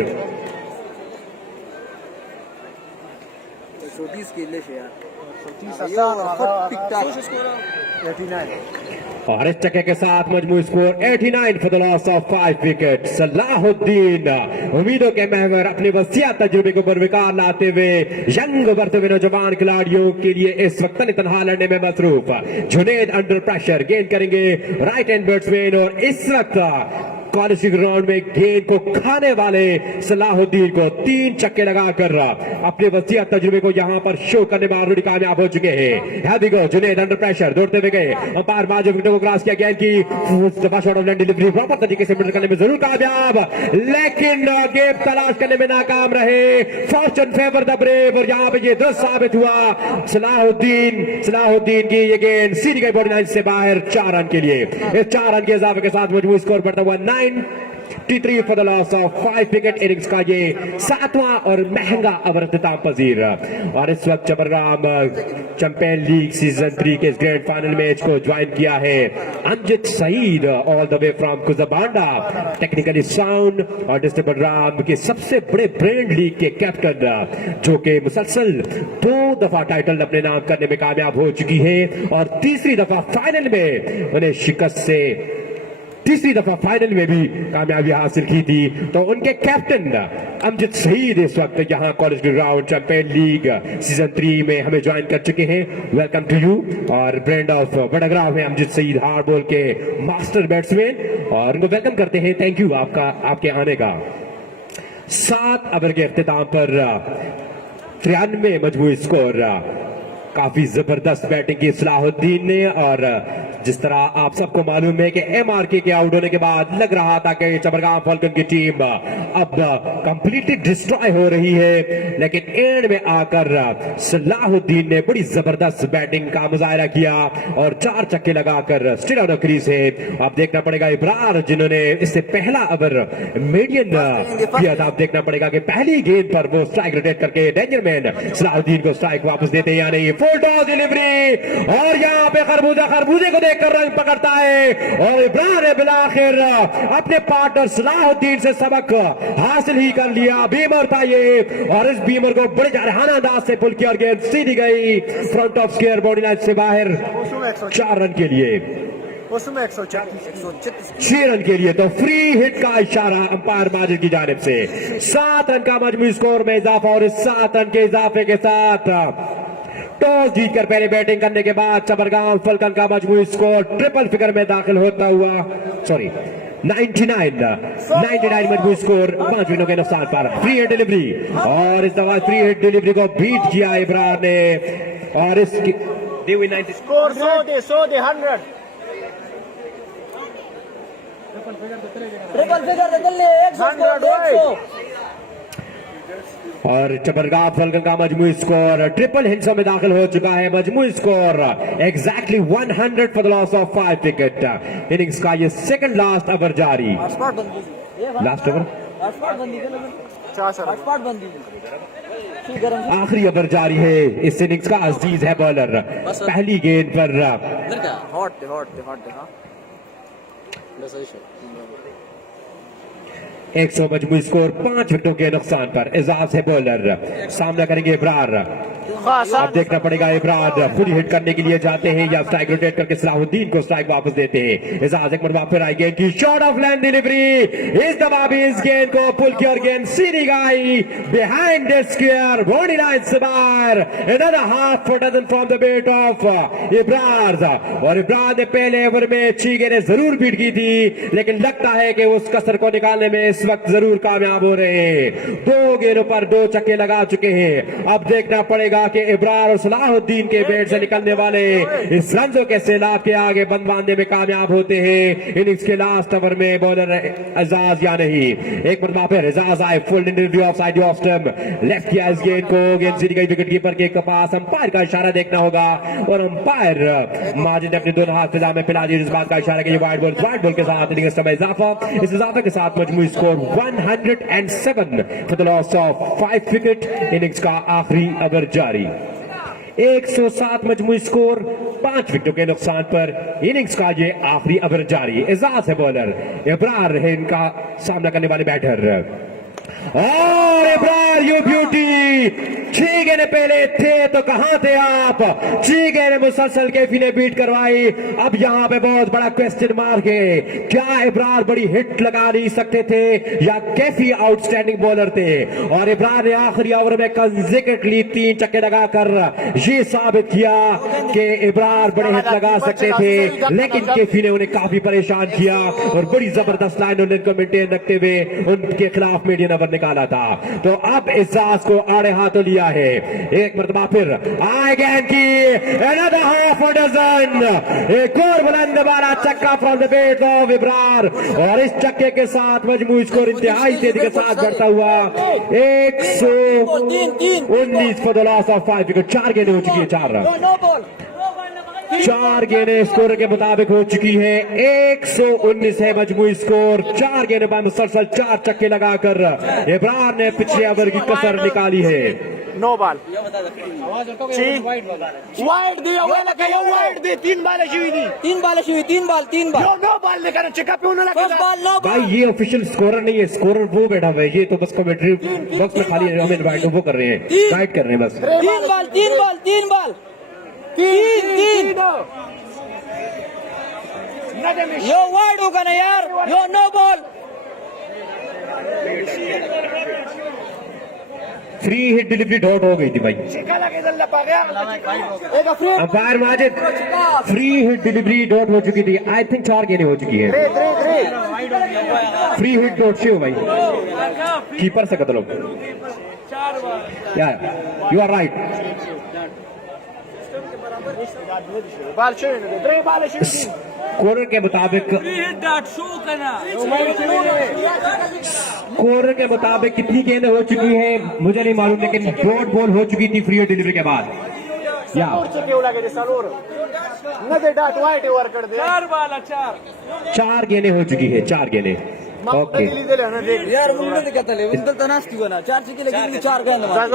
और इस चक्के के साथ मजमूई score 89 for the loss of 5 wicket. Salahuddin उम्मीदों के महवर अपने वसीअत तजुर्बे को बरकरार लाते हुए यंग उभरते हुए नौजवान खिलाड़ियों के लिए इस वक्त तनहा लड़ने में मसरूफ। जुनेद अंडर प्रेशर गेंद करेंगे राइट हैंड बैट्समैन और इस वक्त कॉलेज के ग्राउंड में गेंद को खाने वाले सलाहुद्दीन को 3 छक्के लगाकर अपने वसीयत तजुर्बे को यहां पर शो करने में ऑलरेडी कामयाब हो चुके हैं। जुनेद अंडर प्रेशर दौड़ते हुए गए, अंपायर बाजू विकेट को क्रॉस किया, गेंद की शॉट ऑफ डिलीवरी प्रॉपर तरीके से करने में जरूर कामयाब, लेकिन गेम तलाश करने में नाकाम रहे। फॉर्चून फेवर द ब्रेव, और यहां पे ये दृश्य साबित हुआ सलाहुद्दीन की ये गेंद सीधी गई बॉडी लाइन से बाहर 4 रन के लिए। इस 4 रन के इजाफे के साथ मजमूई स्कोर बढ़ता हुआ 93 for the loss of 5 wicket. Innings का ये 7वां और महंगा ओवर इख्तिताम पजीर। और इस वक्त चपरगाम चैंपियन लीग सीजन 3 के ग्रैंड फाइनल मैच को ज्वाइन किया है Amjad Saeed all the way from Kuzabanda, technically sound और चपरगाम के सबसे बड़े ब्रांड लीग के कैप्टन, जो कि मुसलसल 2 दफा टाइटल अपने नाम करने में कामयाब हो चुकी है और तीसरी दफा फाइनल में भी कामयाबी हासिल की थी। तो उनके कैप्टन अमजद सईद इस वक्त यहाँ college ground champion league season 3 में हमें ज्वाइन कर चुके हैं। Welcome to you. और ब्रांड ऑफ बड़ाग्राम है अमजद सईद, हार्ड बॉल के मास्टर बैट्समैन, और उनको वेलकम करते हैं। थैंक यू आपके आने का। 7 ओवर के इख्तिताम पर 93 मजमूई स्कोर। काफी जबरदस्त बैटिंग की सलाहुद्दीन ने, और जिस तरह आप सबको मालूम है कि एमआरके के आउट होने के बाद लग रहा था कि चपरगाम फाल्कन की टीम अब कंप्लीटली डिस्ट्रॉय हो रही है, लेकिन एंड में आकर सलाहुद्दीन ने बड़ी जबरदस्त बैटिंग का मुजाहरा किया और 4 छक्के लगाकर स्टिल आउट ऑफ क्रीज है। अब देखना पड़ेगा इब्रार, जिन्होंने इससे पहला ओवर मीडियम किया था, अब देखना पड़ेगा कि पहली गेंद पर वो स्ट्राइक रोटेट करके डेंजरमैन सलाहुद्दीन को स्ट्राइक वापस देते या नहीं। फुल टॉस डिलीवरी, और यहाँ पे खरबूजे को देखकर रंग पकड़ता है, और इब्रार ने बिलाखिर अपने पार्टनर सलाहुद्दीन से सबक हासिल ही कर लिया। बीमर था ये, और इस बीमर को बड़े जारहाना अंदाज से पुल किया और गेंद सीधी गई front of square body line से बाहर 4 रन के लिए, 6 रन के लिए। तो फ्री हिट का इशारा अंपायर माजिद की जानिब से। 7 रन का मजमूई स्कोर में इजाफा, और इस 7 रन के इजाफे के साथ टॉस जीतकर पहले बैटिंग करने के बाद चपरगाम फाल्कन का मजमूई स्कोर ट्रिपल फिगर में दाखिल होता हुआ 99 मजबूत स्कोर 5 विकेटों के नुकसान पर। फ्री हिट डिलीवरी, और इस दफा फ्री हिट डिलीवरी को बीट किया इब्रार ने, और इसकी दी हुई 90 स्कोर 100 दे 100 ट्रिपल फिगर दे 100 और चपरगाम फाल्कन का मजमूई स्कोर ट्रिपल हिंसों में दाखिल हो चुका है। मजमूई score exactly 100 for the loss of 5 wicket. Innings का ये सेकंड लास्ट ओवर जारी। लास्ट ओवर आखिरी ओवर जारी है इस इनिंग्स का। अजीज है बॉलर, पहली गेंद पर 100 मजमूई स्कोर 5 विकेटों के नुकसान पर। एजाज है बॉलर, सामना करेंगे इब्रार। अब देखना पड़ेगा इब्रार खुद हिट करने के लिए जाते हैं या स्ट्राइक रोटेट करके सलाहुद्दीन को स्ट्राइक वापस देते हैं। एजाज एक मरतबा फिर आई गेंद की शॉट ऑफ लैंड डिलीवरी, इस दफा भी इस गेंद को पुल की और गेंद सीधी गई behind the square body line से बाहर। Another half dozen from the bat of Ibrar, और इब्रार ने पहले ओवर में 6 गेंदें जरूर बीट की थी, लेकिन लगता है कि उस कसर को निकालने में इस वक्त जरूर कामयाब हो रहे हैं। 2 गेंदों पर 2 छक्के लगा चुके हैं। अब देखना पड़ेगा कि इब्रार और सलाहुद्दीन के बैट से निकलने वाले इस रनों के सैलाब के आगे बंद बांधने में कामयाब होते हैं। इनिंग्स के लास्ट ओवर में बॉलर एजाज या नहीं। एक मरतबा फिर एजाज आए, full delivery off side off stump, left किया इस गेंद को, गेंद सीधी गई विकेट कीपर के पास। अंपायर का इशारा देखना होगा, और अंपायर माजिद ने अपने दोनों हाथ फिजा में फैला दिए, इस बात का इशारा कि वाइड बॉल के साथ इनिंग्स में इजाफा। इस इजाफे के साथ मजमूई score 107 for the loss of 5 wicket. Innings का आखिरी ओवर जारी। 107 मजमूई स्कोर 5 विकेटों के नुकसान पर। इनिंग्स का ये आखिरी ओवर जारी। एजाज है बॉलर, इब्रार है इनका सामना करने वाले बैटर, और इब्रार आर यू ब्यूटी। 6 गेंद पहले थे तो कहां थे आप? 6 गेंद मुसलसल कैफी ने बीट करवाई। अब यहां पे बहुत बड़ा क्वेश्चन मार्क है, क्या इब्रार बड़ी हिट लगा नहीं सकते थे या कैफी आउटस्टैंडिंग बॉलर थे? और इब्रार ने आखिरी ओवर में कंसेक्यूटिवली 3 छक्के लगाकर ये साबित किया कि इब्रार बड़े हिट लगा सकते थे, लेकिन कैफी ने उन्हें काफी परेशान किया और बड़ी जबरदस्त लाइन उनको मेंटेन रखते हुए उनके खिलाफ मीडियम ओवर निकाला था। तो अब इजाज को आड़े हाथों लिया है। एक मरतबा फिर आए गेंद की another half a dozen, एक और बुलंद बारा चक्का from the bat of Ibrar और इस चक्के के साथ मजमूई स्कोर इंतहाई तेजी के साथ बढ़ता हुआ 119 for the loss of 5 wicket. 4 गेंदें हो चुकी है, 4 गेंदें स्कोर के मुताबिक हो चुकी है। 119 है मजमूई स्कोर। 4 गेंदों पर मुसलसल 4 छक्के लगाकर इब्रार ने पिछले ओवर की कसर निकाली है। नो बॉल वाइड दिया हुआ लगा, यो वाइड दे 3 बाल शिवी दी, 3 बाल शिवी, 3 बाल यो नो बॉल लेकर चेकअप पे उन्होंने फर्स्ट बॉल नो भाई ये ऑफिशियल स्कोरर नहीं है, स्कोरर वो बैठा हुआ है, ये तो बस कमेंट्री बॉक्स में खाली हमें इनवाइट वो कर रहे हैं, गाइड कर रहे हैं बस। 3 बाल 3 बाल 3 बाल 3 यो वाइड होगा ना यार, यो no ball. Free hit delivery dot हो गई थी भाई। Umpire Majid, free hit delivery dot हो चुकी थी। आई थिंक 4 गेंदें हो चुकी है। फ्री हिट डॉट से हो भाई, कीपर से कतल हो। You are right. स्कोरर के मुताबिक कितनी गेंदें हो चुकी है मुझे नहीं मालूम, लेकिन डॉट बॉल हो चुकी थी फ्री डिलीवरी के बाद। या 4 गेंदें हो चुकी है, 4 गेंदें। ओके यार मुंडे ते कहता ले इधर तनास क्यों ना 4 छक्के लगे, 4 गेंद मार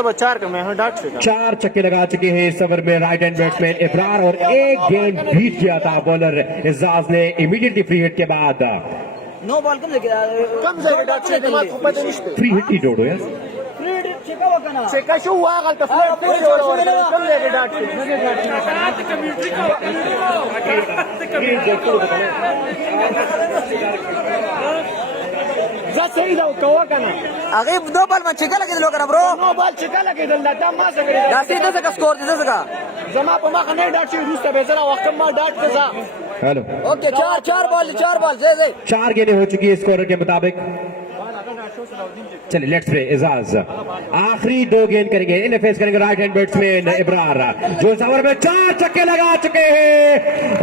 4 छक्के लगा चुके हैं इस ओवर में राइट हैंड बैट्समैन इब्रार और 1 गेंद बीट किया था बॉलर एजाज ने इमीडिएटली फ्री हिट के बाद। नो बॉल कम से फ्री हिट ही डोडो यार। आगे 2 बॉल में छिका लगे लोग ब्रो, 2 बॉल छिका लगे दासी दे का स्कोर दे सका जमा पे मा खने डाट से रूस का बेचरा वक्त में डाट के सा। हेलो ओके 4 बॉल जे 4 गेंदें हो चुकी है स्कोरर के मुताबिक। चलिए लेट्स प्ले एजाज आखिरी 2 गेंद करेंगे, इन्हें फेस करेंगे राइट हैंड बैट्समैन इब्रार जो इस ओवर में 4 छक्के लगा चुके हैं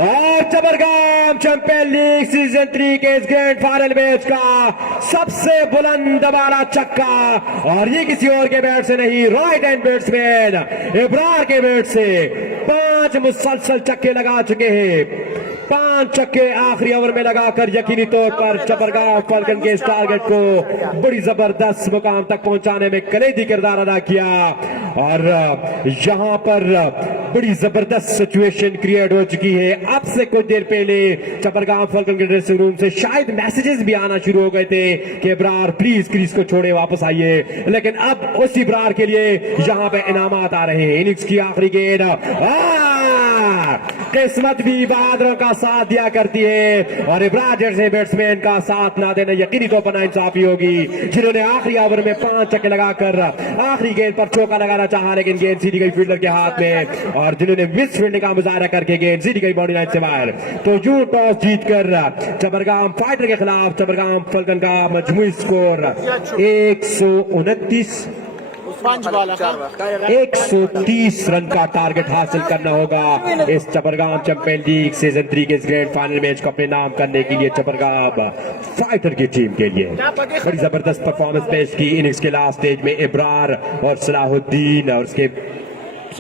और चबरगाम चैंपियन लीग सीजन 3 के इस ग्रैंड फाइनल मैच का सबसे बुलंद बारा छक्का, और ये किसी और के बैट से नहीं, राइट हैंड बैट्समैन इब्रार के बैट से 5 मुसलसल छक्के लगा चुके हैं। 5 छक्के आखिरी ओवर में लगाकर यकीनी तौर पर चबरगांव फाल्कन के इस टारगेट को बड़ी जबरदस्त मुकाम तक पहुंचाने में कलीदी किरदार अदा किया। और यहां पर बड़ी जबरदस्त सिचुएशन क्रिएट हो चुकी है। अब से कुछ देर पहले चबरगांव फाल्कन के ड्रेसिंग रूम से शायद मैसेजेस भी आना शुरू हो गए थे कि इब्रार प्लीज क्रीज को छोड़े वापस आइए, लेकिन अब उस इब्रार के लिए यहां पे इनामात आ रहे हैं। इनिंग्स की आखिरी गेंद, किस्मत भी बहादुरों का साथ दिया करती है और इब्रार जैसे बैट्समैन का साथ ना देना यकीनी तौर पर नाइंसाफी होगी, जिन्होंने आखिरी ओवर में 5 छक्के लगाकर आखिरी गेंद पर चौका लगाना चाहा, लेकिन गेंद सीधी गई फील्डर के हाथ में, और जिन्होंने मिस फील्डिंग का मुजाहरा करके गेंद सीधी गई बाउंड्री लाइन से बाहर। तो यूं टॉस जीतकर चबरगाम फाइटर के खिलाफ चबरगाम फाल्कन का मजमूई स्कोर 129 130 रन का टारगेट हासिल करना होगा इस चबरगाम चैंपियन लीग सीजन 3 के इस ग्रैंड फाइनल मैच को अपने नाम करने के लिए चबरगाम फाइटर की टीम के लिए बड़ी जबरदस्त परफॉर्मेंस पेश की। इनिंग्स के लास्ट स्टेज में इब्रार और सलाहुद्दीन, और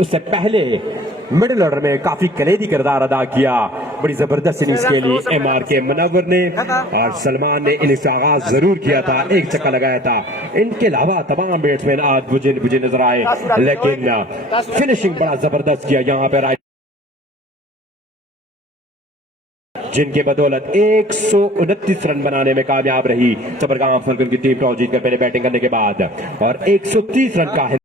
उससे पहले मिडिल ऑर्डर में काफी कलीदी किरदार अदा किया। बड़ी जबरदस्त इनिंग्स के लिए MR के मुनव्वर ने और सलमान ने इनिंग्स का आगाज जरूर किया था, 1 छक्का लगाया था। इनके अलावा तमाम बैट्समैन आज बुझे नजर आए, लेकिन फिनिशिंग बड़ा जबरदस्त किया यहाँ पे राइट जिनके बदौलत 129 रन बनाने में कामयाब रही चपरगाम फॉल्कन की टीम टॉस जीतकर पहले बैटिंग करने के बाद और 130 रन का